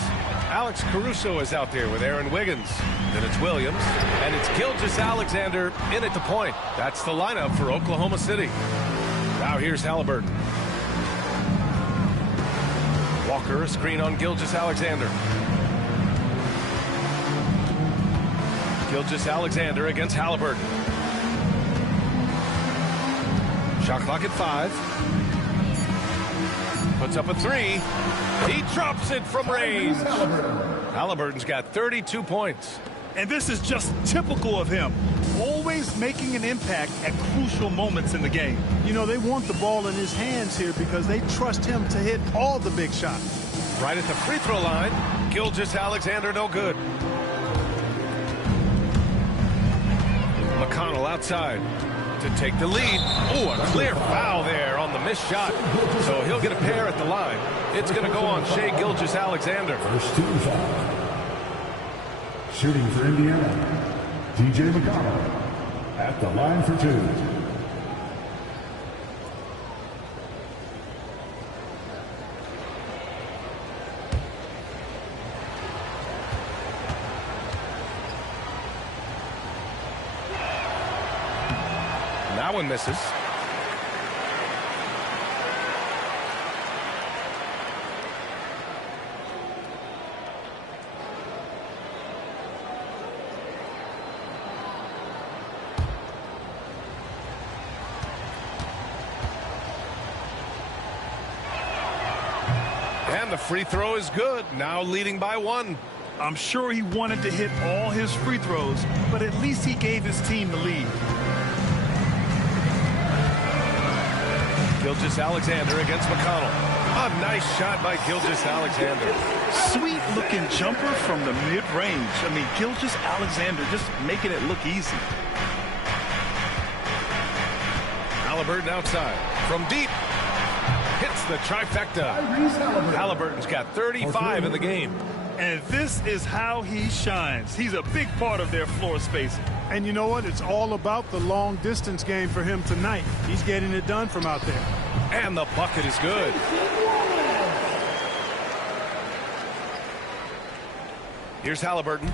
Alex Caruso is out there with Aaron Wiggins. Then it's Williams. And it's Gilgeous-Alexander in at the point. That's the lineup for Oklahoma City. Now here's Halliburton. Walker, a screen on Gilgeous-Alexander. Gilgeous-Alexander against Halliburton. Shot clock at 5. Puts up a 3. He drops it from range. Halliburton's got 32 points. And this is just typical of him. Always making an impact at crucial moments in the game. You know, they want the ball in his hands here because they trust him to hit all the big shots. Right at the free throw line. Gilgeous-Alexander no good. McConnell outside to take the lead. Oh, a clear foul there on the missed shot. So he'll get a pair at the line. It's going to go on Shai Gilgeous-Alexander. First 2 foul. Shooting for Indiana, T.J. McConnell at the line for 2. That one misses. And the free throw is good. Now leading by 1. I'm sure he wanted to hit all his free throws, but at least he gave his team the lead. Gilgeous-Alexander against McConnell. A nice shot by Gilgeous-Alexander. Sweet-looking jumper from the mid-range. I mean, Gilgeous-Alexander just making it look easy. Halliburton outside. From deep. Hits the trifecta. Halliburton's got 35 in the game. And this is how he shines. He's a big part of their floor spacing. And you know what? It's all about the long distance game for him tonight. He's getting it done from out there. And the bucket is good. Here's Halliburton.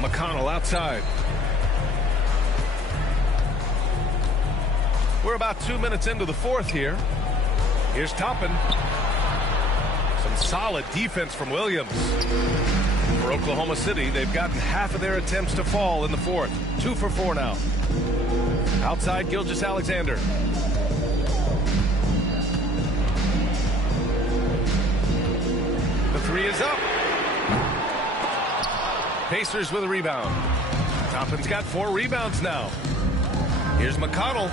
McConnell outside. We're about 2 minutes into the fourth here. Here's Toppin. Some solid defense from Williams. For Oklahoma City, they've gotten half of their attempts to fall in the fourth. 2 for 4 now. Outside, Gilgeous-Alexander. The three is up. Pacers with a rebound. Toppin's got 4 rebounds now. Here's McConnell.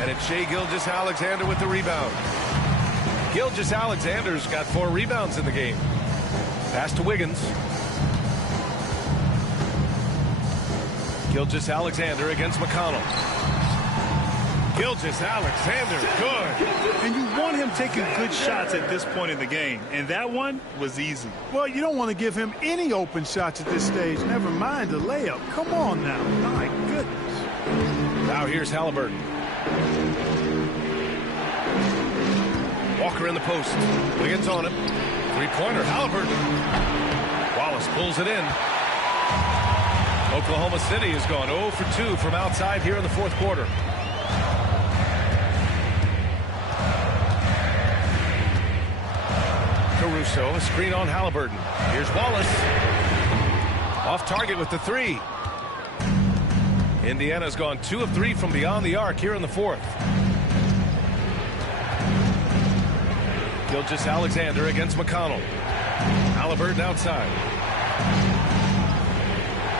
And it's Shai Gilgeous-Alexander with the rebound. Gilgeous-Alexander's got 4 rebounds in the game. Pass to Wiggins. Gilgeous-Alexander against McConnell. Gilgeous-Alexander, good. And you want him taking good shots at this point in the game. And that one was easy. Well, you don't want to give him any open shots at this stage. Never mind the layup. Come on now. My goodness. Now here's Halliburton. Walker in the post. Wiggins on him. Three-pointer, Halliburton. Wallace pulls it in. Oklahoma City has gone 0 for 2 from outside here in the fourth quarter. Caruso, a screen on Halliburton. Here's Wallace. Off target with the 3. Indiana's gone 2 of 3 from beyond the arc here in the fourth. Gilgeous-Alexander against McConnell. Halliburton outside.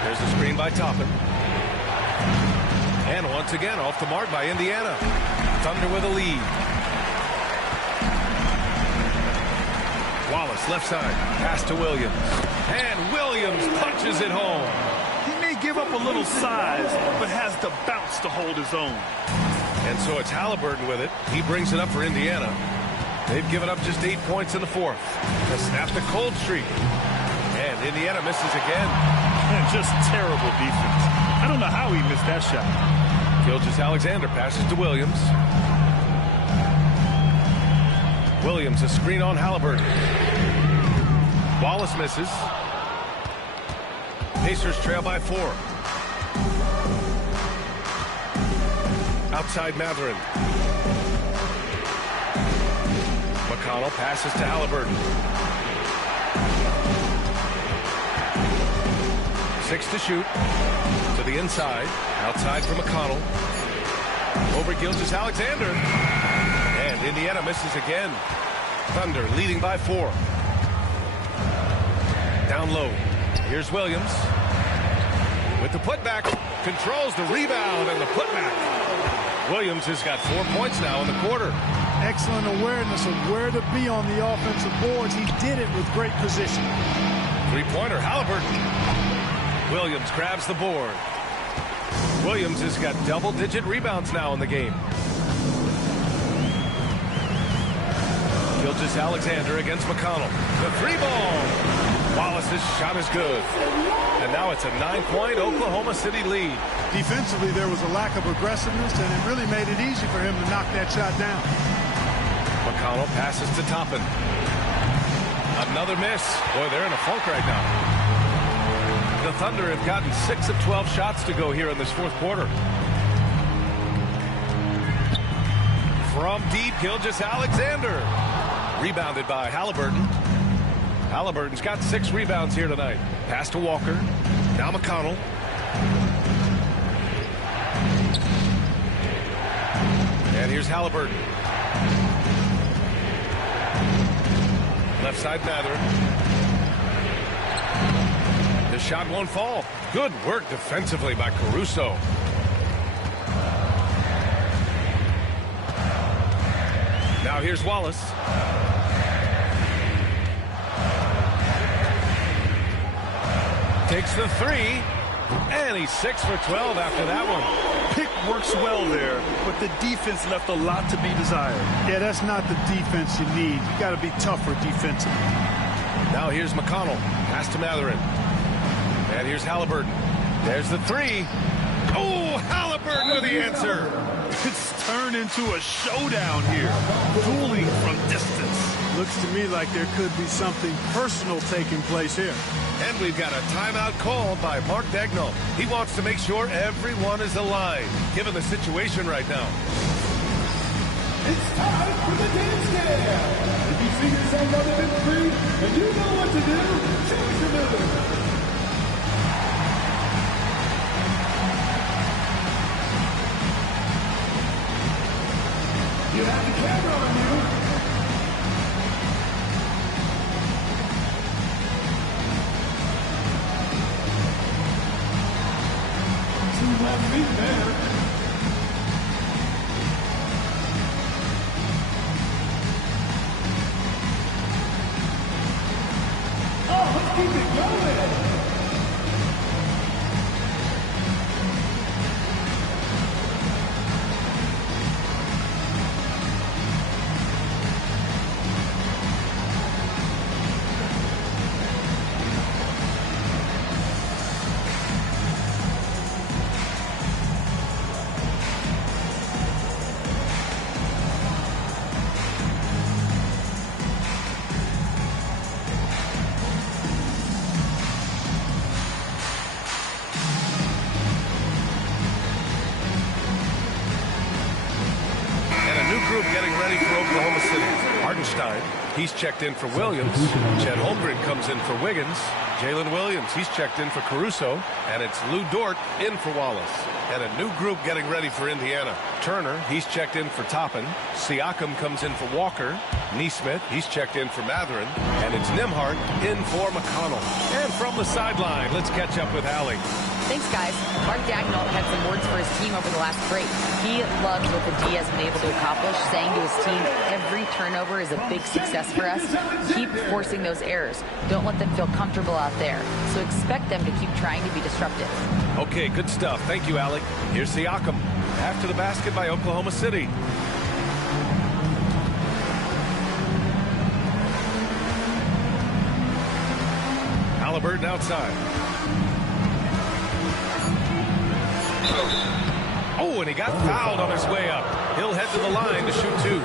There's the screen by Toppin. And once again off the mark by Indiana. Thunder with a lead. Wallace left side. Pass to Williams. And Williams punches it home. He may give up a little size, but has the bounce to hold his own. And so it's Halliburton with it. He brings it up for Indiana. They've given up just 8 points in the fourth. To snap the cold streak. And Indiana misses again. And just terrible defense. I don't know how he missed that shot. Gilgeous-Alexander passes to Williams. Williams, a screen on Halliburton. Wallace misses. Pacers trail by 4. Outside Mathurin. McConnell passes to Halliburton. 6 to shoot. To the inside. Outside for McConnell. Over Gilgeous-Alexander. And Indiana misses again. Thunder leading by 4. Down low. Here's Williams. With the putback. Controls the rebound and the putback. Williams has got 4 points now in the quarter. Excellent awareness of where to be on the offensive boards. He did it with great position. Three-pointer, Halliburton. Williams grabs the board. Williams has got double-digit rebounds now in the game. Gilgeous-Alexander against McConnell. The 3-ball. Wallace's shot is good. And now it's a 9-point Oklahoma City lead. Defensively, there was a lack of aggressiveness, and it really made it easy for him to knock that shot down. McConnell passes to Toppin. Another miss. Boy, they're in a funk right now. The Thunder have gotten 6 of 12 shots to go here in this fourth quarter. From deep, Gilgeous-Alexander. Rebounded by Halliburton. Halliburton's got 6 rebounds here tonight. Pass to Walker. Now McConnell. And here's Halliburton. Left side Mathurin. The shot won't fall. Good work defensively by Caruso. Now here's Wallace. Takes the three. And he's 6 for 12 after that one. Pick works well there, but the defense left a lot to be desired. Yeah, that's not the defense you need. You got to be tougher defensively. Now here's McConnell. Pass to Mathurin. And here's Halliburton. There's the three. Oh, Halliburton with the answer. It's turned into a showdown here. Dueling from distance. Looks to me like there could be something personal taking place here. And we've got a timeout called by Mark Daigneault. He wants to make sure everyone is aligned, given the situation right now. It's time for the dance cam. If you see yourself on the big screen and you know what to do, show us your move. You have the camera on you. Two left feet there. Oh, let's keep it going. He's checked in for Williams. Chet Holmgren comes in for Wiggins. Jalen Williams, he's checked in for Caruso. And it's Lou Dort in for Wallace. And a new group getting ready for Indiana. Turner, he's checked in for Toppin. Siakam comes in for Walker. Neesmith, he's checked in for Mathurin. And it's Nembhard in for McConnell. And from the sideline, let's catch up with Allie. Thanks, guys. Mark Daigneault had some words for his team over the last break. He loves what the D has been able to accomplish, saying to his team, every turnover is a big success for us. Keep forcing those errors. Don't let them feel comfortable out there. So expect them to keep trying to be disruptive. Okay, good stuff. Thank you, Allie. Here's Siakam. After the basket by Oklahoma City. Halliburton outside. Oh, and he got fouled on his way up. He'll head to the line to shoot two.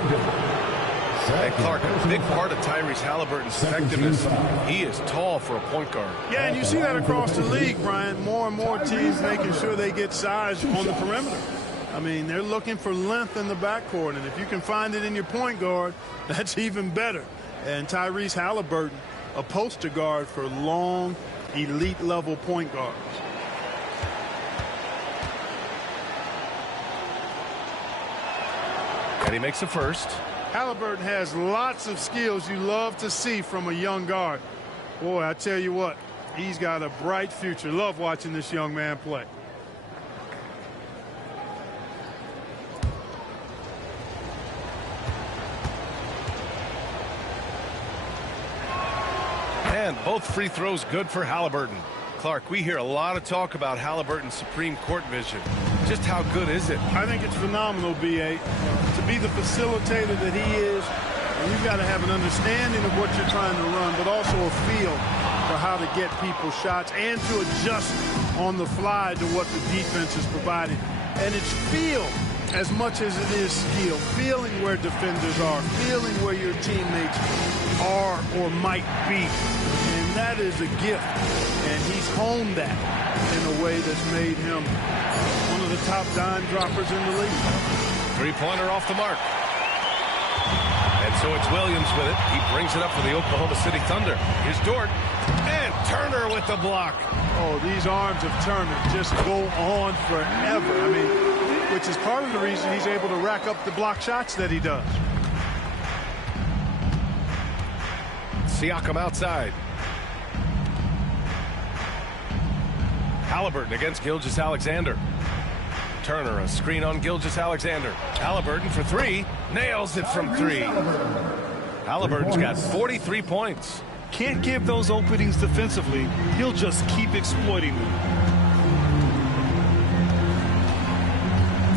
And Clark, a big part of Tyrese Halliburton's effectiveness, he is tall for a point guard. Yeah, and you see that across the league, Brian. More and more teams making sure they get size on the perimeter. I mean, they're looking for length in the backcourt, and if you can find it in your point guard, that's even better. And Tyrese Halliburton, a poster guard for long, elite-level point guards. And he makes the first. Halliburton has lots of skills you love to see from a young guard. Boy, I tell you what, he's got a bright future. Love watching this young man play. And both free throws good for Halliburton. Clark, we hear a lot of talk about Halliburton's supreme court vision. Just how good is it? I think it's phenomenal, B.A. To be the facilitator that he is, you've got to have an understanding of what you're trying to run, but also a feel for how to get people shots and to adjust on the fly to what the defense is providing. And it's feel as much as it is skill. Feeling where defenders are, feeling where your teammates are or might be. And that is a gift. And he's honed that in a way that's made him one of the top dime droppers in the league. Three-pointer off the mark. And so it's Williams with it. He brings it up for the Oklahoma City Thunder. Here's Dort. And Turner with the block. Oh, these arms of Turner just go on forever. I mean, which is part of the reason he's able to rack up the block shots that he does. Siakam outside. Halliburton against Gilgeous-Alexander. Turner, a screen on Gilgeous-Alexander. Halliburton for three. Nails it from three. Halliburton's got 43 points. Can't give those openings defensively. He'll just keep exploiting them.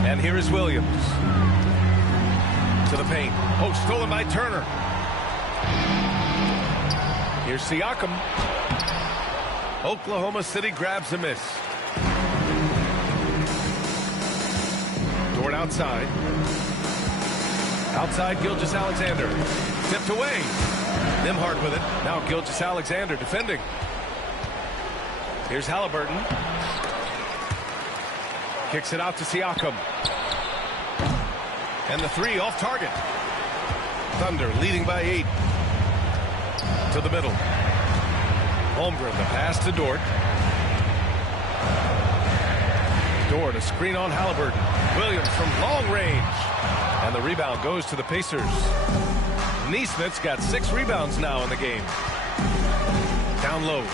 And here is Williams. To the paint. Oh, stolen by Turner. Here's Siakam. Oklahoma City grabs a miss. Dort outside. Outside Gilgeous-Alexander. Tipped away. Nembhard with it. Now Gilgeous-Alexander defending. Here's Halliburton. Kicks it out to Siakam. And the three off target. Thunder leading by 8. To the middle. Holmgren, the pass to Dort. Dort, a screen on Halliburton. Williams from long range. And the rebound goes to the Pacers. Neesmith's got 6 rebounds now in the game. Down low.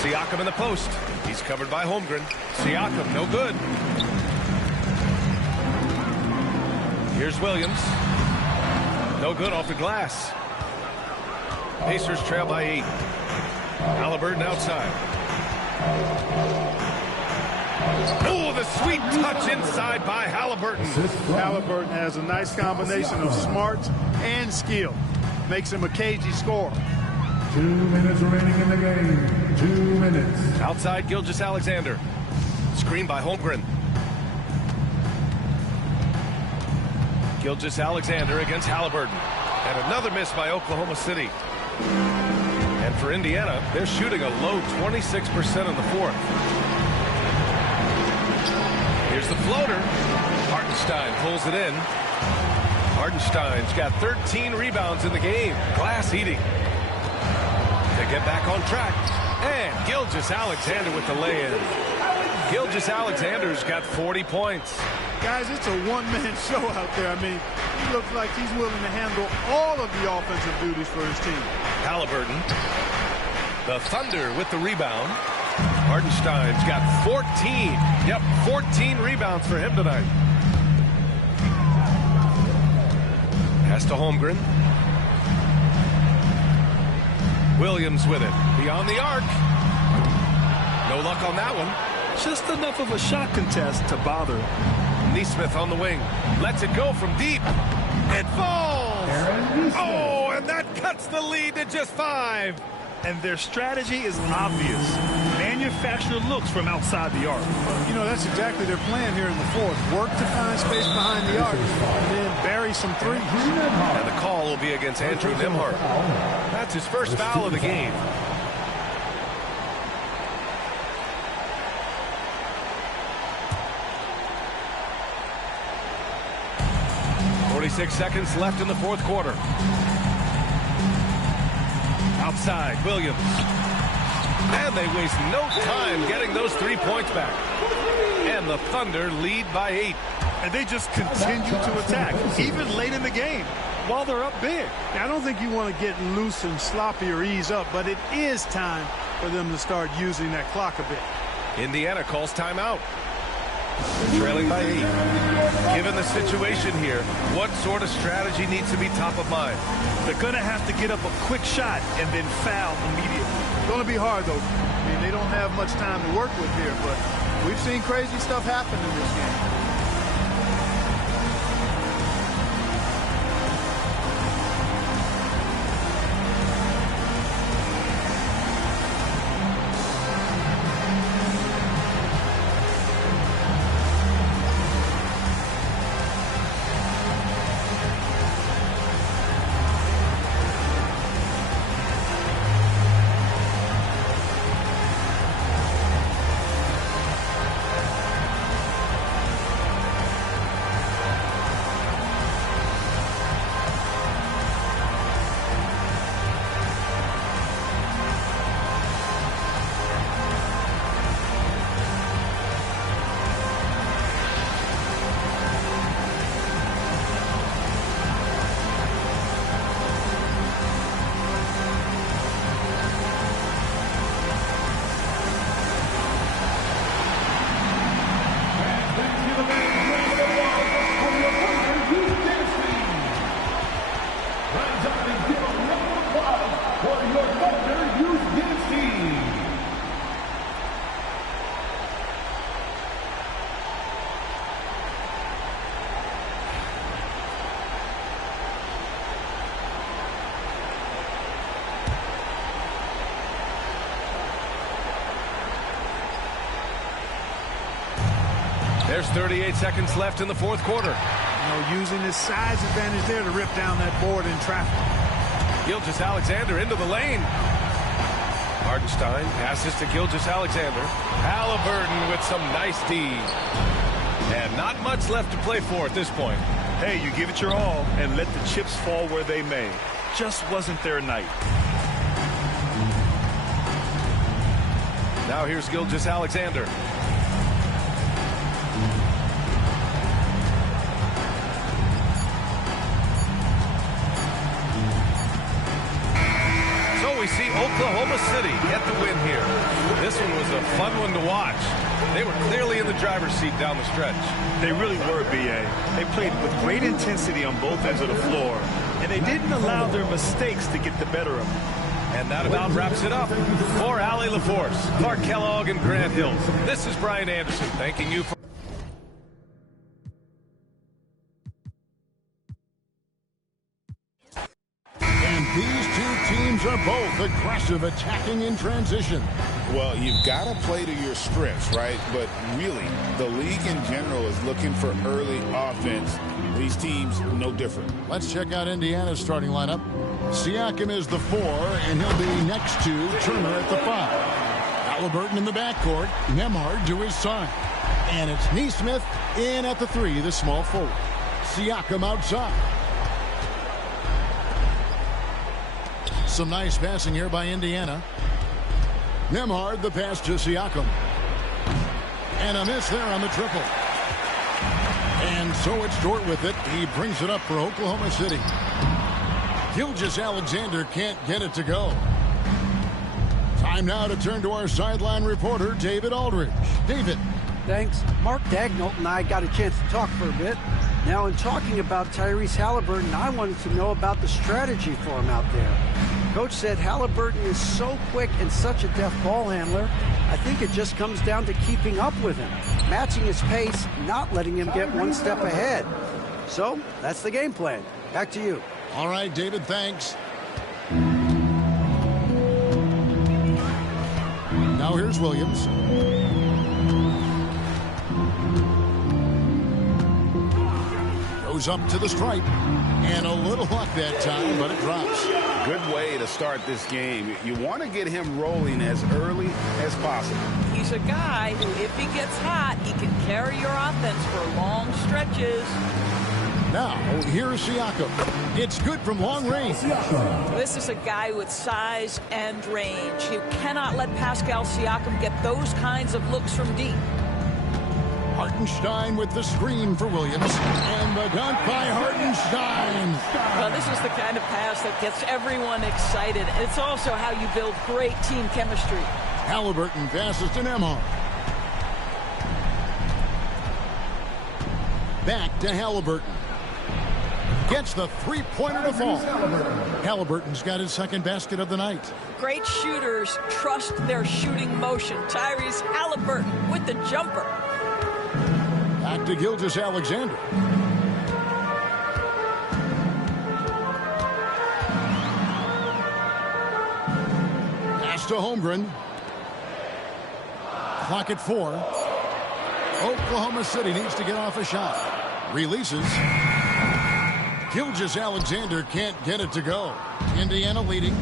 Siakam in the post. He's covered by Holmgren. Siakam, no good. Here's Williams. No good off the glass. Pacers trail by 8. Halliburton outside. Oh, the sweet touch inside by Halliburton. Halliburton has a nice combination of smarts and skill. Makes him a cagey scorer. 2 minutes remaining in the game. 2 minutes. Outside Gilgeous-Alexander. Screen by Holmgren. Gilgeous-Alexander against Halliburton. And another miss by Oklahoma City. And for Indiana, they're shooting a low 26% in the fourth. Here's the floater. Hartenstein pulls it in. Hartenstein's got 13 rebounds in the game. Glass eating. They get back on track. And Gilgeous-Alexander with the lay-in. Gilgeous-Alexander's got 40 points. Guys, it's a one-man show out there. I mean, he looks like he's willing to handle all of the offensive duties for his team. Halliburton. The Thunder with the rebound. Hartenstein's got 14. Yep, 14 rebounds for him tonight. Pass to Holmgren. Williams with it. Beyond the arc. No luck on that one. Just enough of a shot contest to bother. Neesmith on the wing. Lets it go from deep. It falls. Oh, and that cuts the lead to just 5. And their strategy is obvious. Manufacture looks from outside the arc. You know, that's exactly their plan here in the fourth. Work to find space behind the arc and then bury some threes. And the call will be against Andrew Nembhard. That's his first foul of the game. Seconds left in the fourth quarter. Outside, Williams. And they waste no time getting those 3 points back. And the Thunder lead by 8. And they just continue to attack, even late in the game, while they're up big. Now, I don't think you want to get loose and sloppy or ease up, but it is time for them to start using that clock a bit. Indiana calls timeout. They're trailing by 8. Given the situation here, what sort of strategy needs to be top of mind? They're going to have to get up a quick shot and then foul immediately. It's going to be hard, though. I mean, they don't have much time to work with here, but we've seen crazy stuff happen in this game. There's 38 seconds left in the fourth quarter. Using his size advantage there to rip down that board in traffic. Gilgeous-Alexander into the lane. Hartenstein passes to Gilgeous-Alexander. Halliburton with some nice D. And not much left to play for at this point. Hey, you give it your all and let the chips fall where they may. Just wasn't their night. Now here's Gilgeous-Alexander. We see Oklahoma City get the win here. This one was a fun one to watch. They were clearly in the driver's seat down the stretch. They really were, B.A. They played with great intensity on both ends of the floor, and they didn't allow their mistakes to get the better of them. And that about wraps it up. For Allie LaForce, Clark Kellogg, and Grant Hills, this is Brian Anderson thanking you for These two teams are both aggressive, attacking in transition. Well, you've got to play to your strengths, right? But really, the league in general is looking for early offense. These teams, no different. Let's check out Indiana's starting lineup. Siakam is the 4, and he'll be next to Turner at the 5. Halliburton in the backcourt, Nembhard to his side. And it's Nesmith in at the 3, the small forward. Siakam outside. Some nice passing here by Indiana. Nembhard, the pass to Siakam. And a miss there on the triple. And so it's Dort with it. He brings it up for Oklahoma City. Gilgeous-Alexander can't get it to go. Time now to turn to our sideline reporter, David Aldridge. David. Thanks. Mark Daigneault and I got a chance to talk for a bit. Now, in talking about Tyrese Halliburton, I wanted to know about the strategy for him out there. Coach said Halliburton is so quick and such a deft ball handler. I think it just comes down to keeping up with him, matching his pace, not letting him get one step ahead. So that's the game plan. Back to you. All right, David, thanks. Now here's Williams. Goes up to the stripe. And a little luck that time, but it drops. Good way to start this game. You want to get him rolling as early as possible. He's a guy who, if he gets hot, he can carry your offense for long stretches. Now, here's Siakam. It's good from long range. This is a guy with size and range. You cannot let Pascal Siakam get those kinds of looks from deep. Hartenstein with the screen for Williams. And the dunk by Hartenstein. Well, this is the kind of pass that gets everyone excited. It's also how you build great team chemistry. Halliburton passes to Nembhard. Back to Halliburton. Gets the three-pointer to fall. Halliburton's got his second basket of the night. Great shooters trust their shooting motion. Tyrese Halliburton with the jumper. Back to Gilgeous-Alexander. Pass to Holmgren. Clock at 4. Oklahoma City needs to get off a shot. Releases. Gilgeous-Alexander can't get it to go. Indiana leading.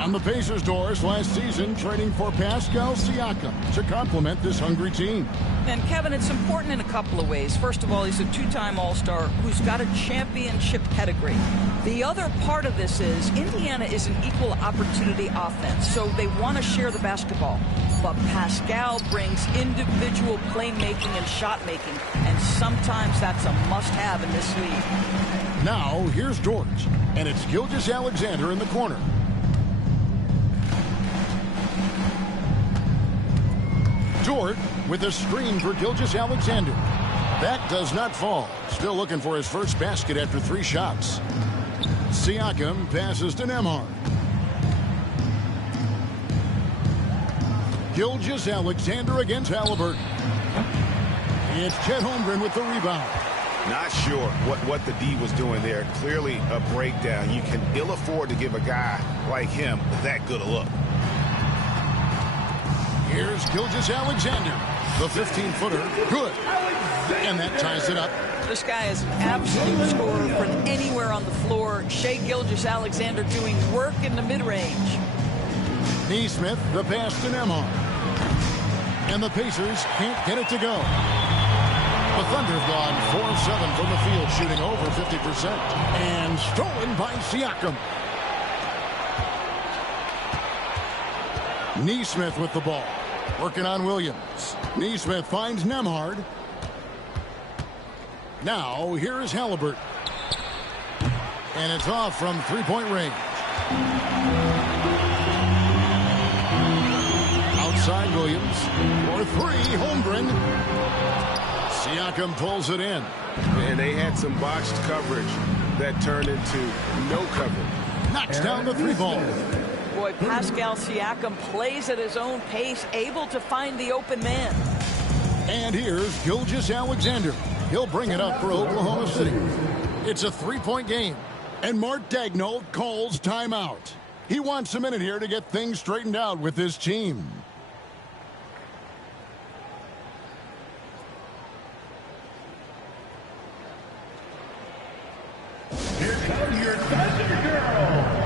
On the Pacers' doors last season, trading for Pascal Siakam to complement this hungry team. And, Kevin, it's important in a couple of ways. First of all, he's a two-time All-Star who's got a championship pedigree. The other part of this is Indiana is an equal opportunity offense, so they want to share the basketball. But Pascal brings individual playmaking and shot making, and sometimes that's a must-have in this league. Now, here's Dort, and it's Gilgeous-Alexander in the corner. Dort with a screen for Gilgeous-Alexander. That does not fall. Still looking for his first basket after 3 shots. Siakam passes to Nembhard. Gilgeous-Alexander against Halliburton. It's Chet Holmgren with the rebound. Not sure what the D was doing there. Clearly a breakdown. You can ill afford to give a guy like him that good a look. Here's Gilgeous-Alexander. The 15-footer, good. And that ties it up. This guy is an absolute scorer from anywhere on the floor. Shai Gilgeous-Alexander doing work in the mid-range. Neesmith, the pass to Nembhard. And the Pacers can't get it to go. The Thunder have gone 4 of 7 from the field, shooting over 50%. And stolen by Siakam. Neesmith with the ball. Working on Williams. Neesmith finds Nembhard. Now, here is Halliburton. And it's off from three-point range. Outside Williams. For three, Holmgren. Siakam pulls it in. And they had some botched coverage that turned into no coverage. Knocks down the three ball. Boy, Pascal Siakam plays at his own pace, able to find the open man. And here's Gilgeous-Alexander. He'll bring it up for Oklahoma City. It's a three-point game. And Mark Daigneault calls timeout. He wants a minute here to get things straightened out with his team. Here comes your Thunder Girl.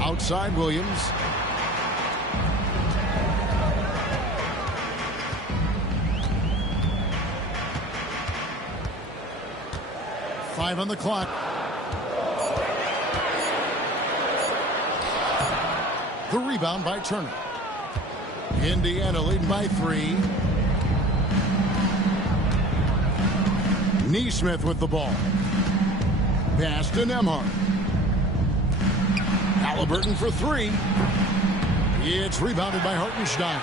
Outside Williams. Five on the clock. The rebound by Turner. Indiana leading by 3. Neesmith with the ball. Pass to Nembhard. Halliburton for 3. It's rebounded by Hartenstein.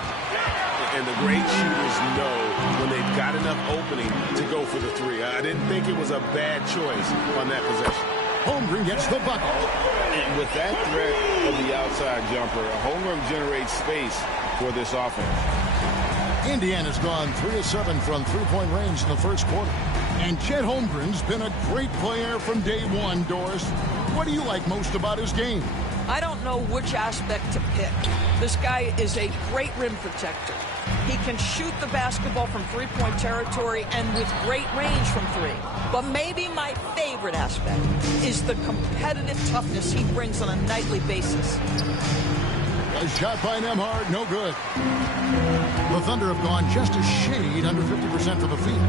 And the great shooters know when they've got enough opening to go for the 3. I didn't think it was a bad choice on that possession. Holmgren gets the bucket. And with that threat of the outside jumper, Holmgren generates space for this offense. Indiana's gone 3 of 7 from three-point range in the first quarter. And Chet Holmgren's been a great player from day one, Doris. What do you like most about his game? I don't know which aspect to pick. This guy is a great rim protector. He can shoot the basketball from three-point territory and with great range from 3. But maybe my favorite aspect is the competitive toughness he brings on a nightly basis. A shot by Nembhard, no good. The Thunder have gone just a shade under 50% from the field.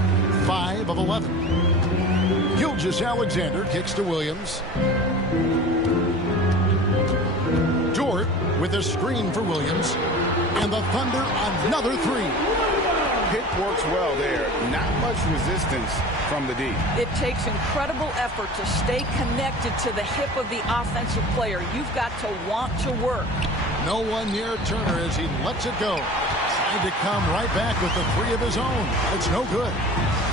5 of 11. Gilgeous-Alexander kicks to Williams. Dort with a screen for Williams. And the Thunder another 3. Pick works well there. Not much resistance from the D. It takes incredible effort to stay connected to the hip of the offensive player. You've got to want to work. No one near Turner as he lets it go. Tried to come right back with the three of his own. It's no good.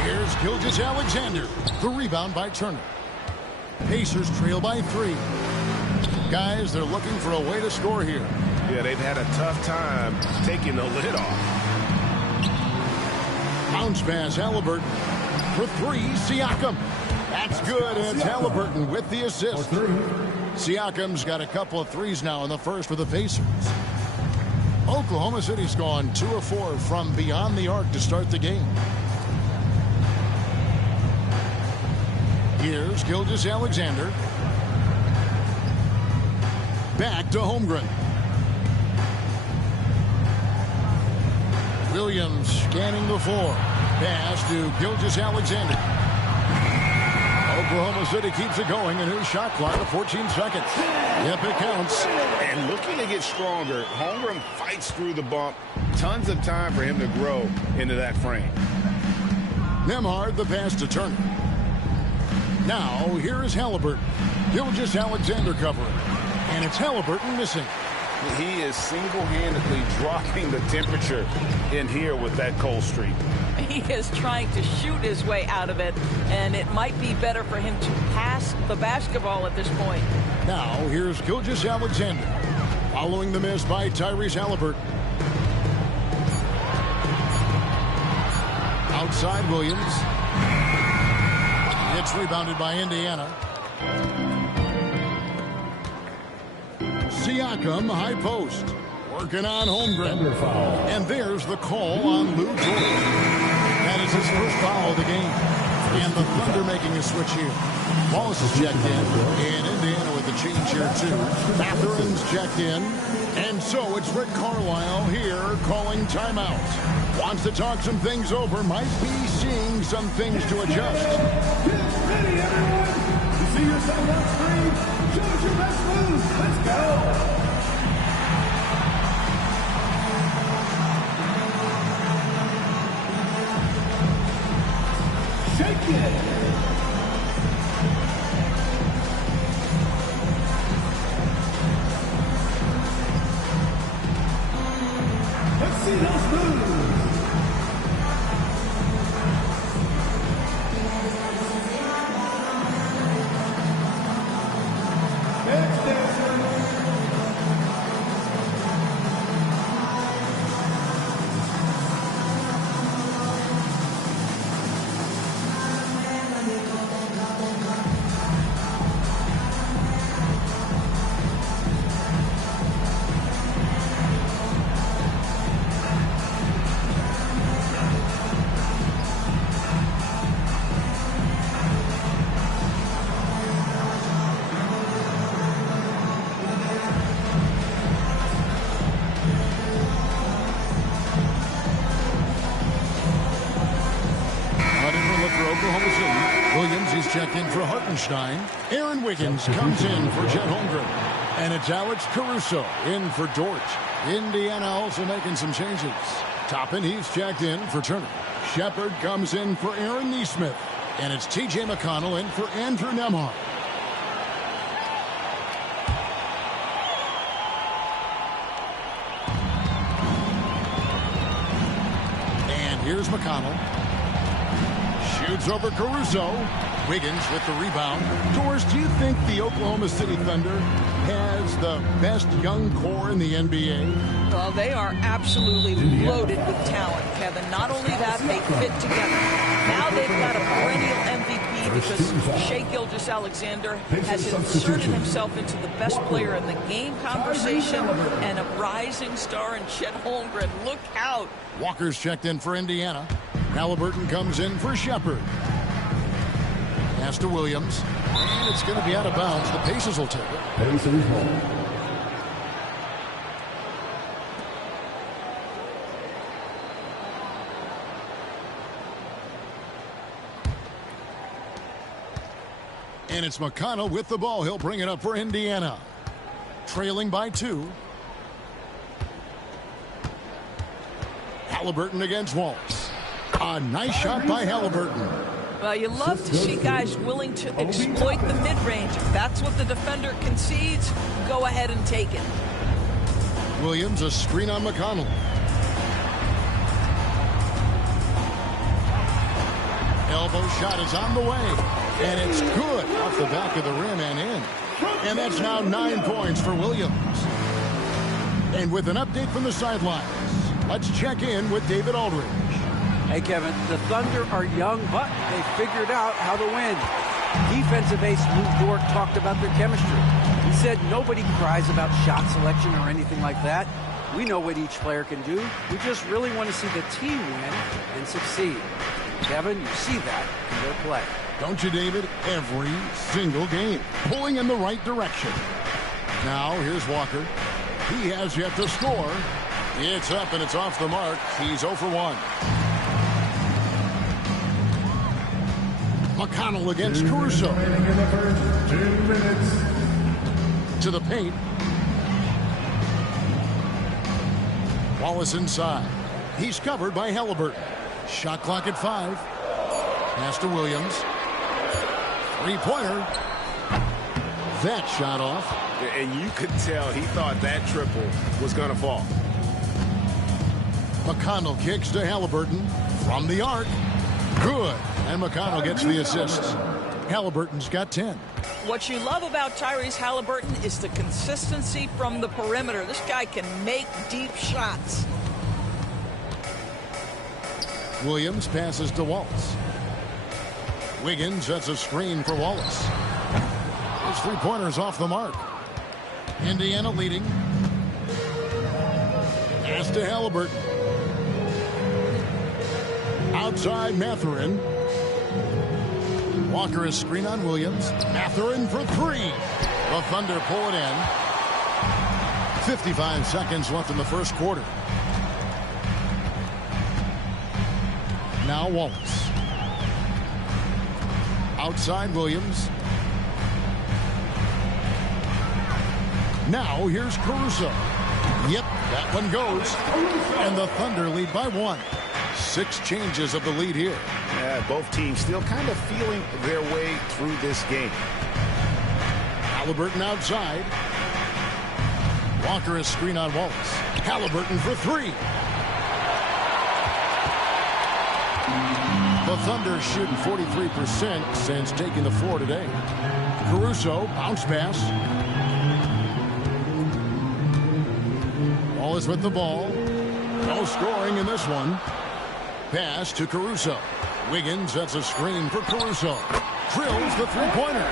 Here's Gilgeous-Alexander. The rebound by Turner. Pacers trail by 3. Guys, they're looking for a way to score here. Yeah, they've had a tough time taking the lid off. Bounce pass, Halliburton. For 3, Siakam. That's good, and it's Halliburton with the assist. Siakam's got a couple of threes now in the first for the Pacers. Oklahoma City's gone 2 of 4 from beyond the arc to start the game. Here's Gilgeous-Alexander. Back to Holmgren. Williams scanning the floor. Pass to Gilgeous-Alexander. Oklahoma City keeps it going. A new shot clock of 14 seconds. Yep, it counts. And looking to get stronger, Holmgren fights through the bump. Tons of time for him to grow into that frame. Nembhard the pass to Turner. Now, here is Halliburton. Gilgeous-Alexander covering. And it's Halliburton missing. He is single-handedly dropping the temperature in here with that cold streak. He is trying to shoot his way out of it, and it might be better for him to pass the basketball at this point. Now, here's Gilgeous-Alexander. Following the miss by Tyrese Halliburton. Outside Williams. It's rebounded by Indiana. Siakam, high post. Working on Holmgren. And there's the call on Lou George. That is his first foul of the game. And the Thunder making a switch here. Wallace is checked in. And Indiana with the change here, too. Matherin's checked in. And so it's Rick Carlisle here calling timeout. Wants to talk some things over. Might be seeing some things to adjust. Get ready, everyone. You see yourself on screen? Show us your best moves. Let's go. Shake it. Let's see those moves. Next dancer. Oklahoma City. Williams is checked in for Hartenstein. Aaron Wiggins comes in for Chet Holmgren. And it's Alex Caruso in for Dort. Indiana also making some changes. Toppin, he's checked in for Turner. Shepard comes in for Aaron Nesmith. And it's T.J. McConnell in for Andrew Nembhard. And here's McConnell. Shoots over Caruso. Wiggins with the rebound. Doris, do you think the Oklahoma City Thunder has the best young core in the NBA? Well, they are absolutely loaded with talent, Kevin. Not only that, they fit together. Now they've got a perennial MVP because Shai Gilgeous-Alexander has inserted himself into the best player in the game conversation and a rising star in Chet Holmgren. Look out. Walker's checked in for Indiana. Halliburton comes in for Shepard. Pass to Williams. And it's going to be out of bounds. The Pacers will take it. And it's McConnell with the ball. He'll bring it up for Indiana. Trailing by 2. Halliburton against Wallace. A nice shot by Halliburton. Well, you love to see guys willing to exploit the mid-range. If that's what the defender concedes, go ahead and take it. Williams, a screen on McConnell. Elbow shot is on the way. And it's good off the back of the rim and in. And that's now 9 points for Williams. And with an update from the sidelines, let's check in with David Aldridge. Hey, Kevin, the Thunder are young, but they figured out how to win. Defensive ace Lou Dort talked about their chemistry. He said nobody cries about shot selection or anything like that. We know what each player can do. We just really want to see the team win and succeed. Kevin, you see that in their play. Don't you, David? Every single game, pulling in the right direction. Now, here's Walker. He has yet to score. It's up and it's off the mark. He's 0 for 1. McConnell against Caruso. 2 minutes. To the paint. Wallace inside. He's covered by Halliburton. Shot clock at 5. Pass to Williams. Three-pointer. That shot off. And you could tell he thought that triple was going to fall. McConnell kicks to Halliburton from the arc. Good. And McConnell gets the assist. Halliburton's got 10. What you love about Tyrese Halliburton is the consistency from the perimeter. This guy can make deep shots. Williams passes to Wallace. Wiggins sets a screen for Wallace. His three-pointer's off the mark. Indiana leading. Pass to Halliburton. Outside Mathurin. Walker is screen on Williams. Mathurin for 3. The Thunder pull it in. 55 seconds left in the first quarter. Now Wallace. Outside Williams. Now here's Caruso. Yep, that one goes. And the Thunder lead by 1. 6 changes of the lead here. Yeah, both teams still kind of feeling their way through this game. Halliburton outside. Walker is screen on Wallace. Halliburton for 3. The Thunder shooting 43% since taking the floor today. Caruso, bounce pass. Wallace with the ball. No scoring in this one. Pass to Caruso. Wiggins sets a screen for Caruso. Drills the three-pointer.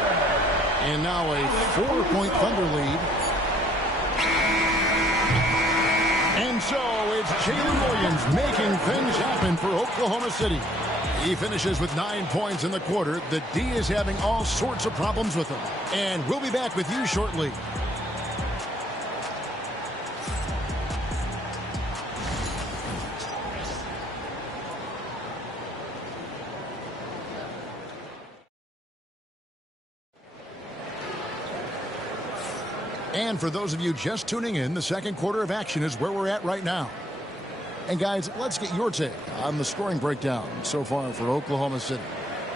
And now a 4-point Thunder lead. And so it's Jalen Williams making things happen for Oklahoma City. He finishes with 9 points in the quarter. The D is having all sorts of problems with him. And we'll be back with you shortly. And for those of you just tuning in, the second quarter of action is where we're at right now. And guys, let's get your take on the scoring breakdown so far for Oklahoma City.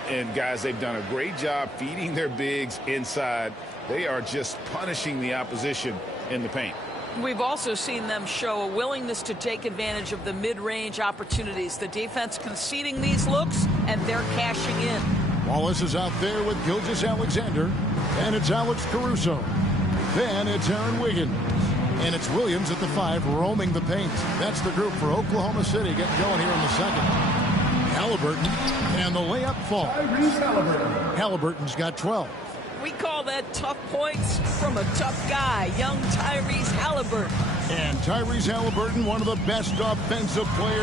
And guys, they've done a great job feeding their bigs inside. They are just punishing the opposition in the paint. We've also seen them show a willingness to take advantage of the mid-range opportunities. The defense conceding these looks, and they're cashing in. Wallace is out there with Gilgeous-Alexander, and it's Alex Caruso. Then it's Aaron Wiggins. And it's Williams at the 5 roaming the paint. That's the group for Oklahoma City getting going here in the second. Halliburton, and the layup fall. Halliburton's got 12. We call that tough points from a tough guy, young Tyrese Halliburton. And Tyrese Halliburton, one of the best offensive players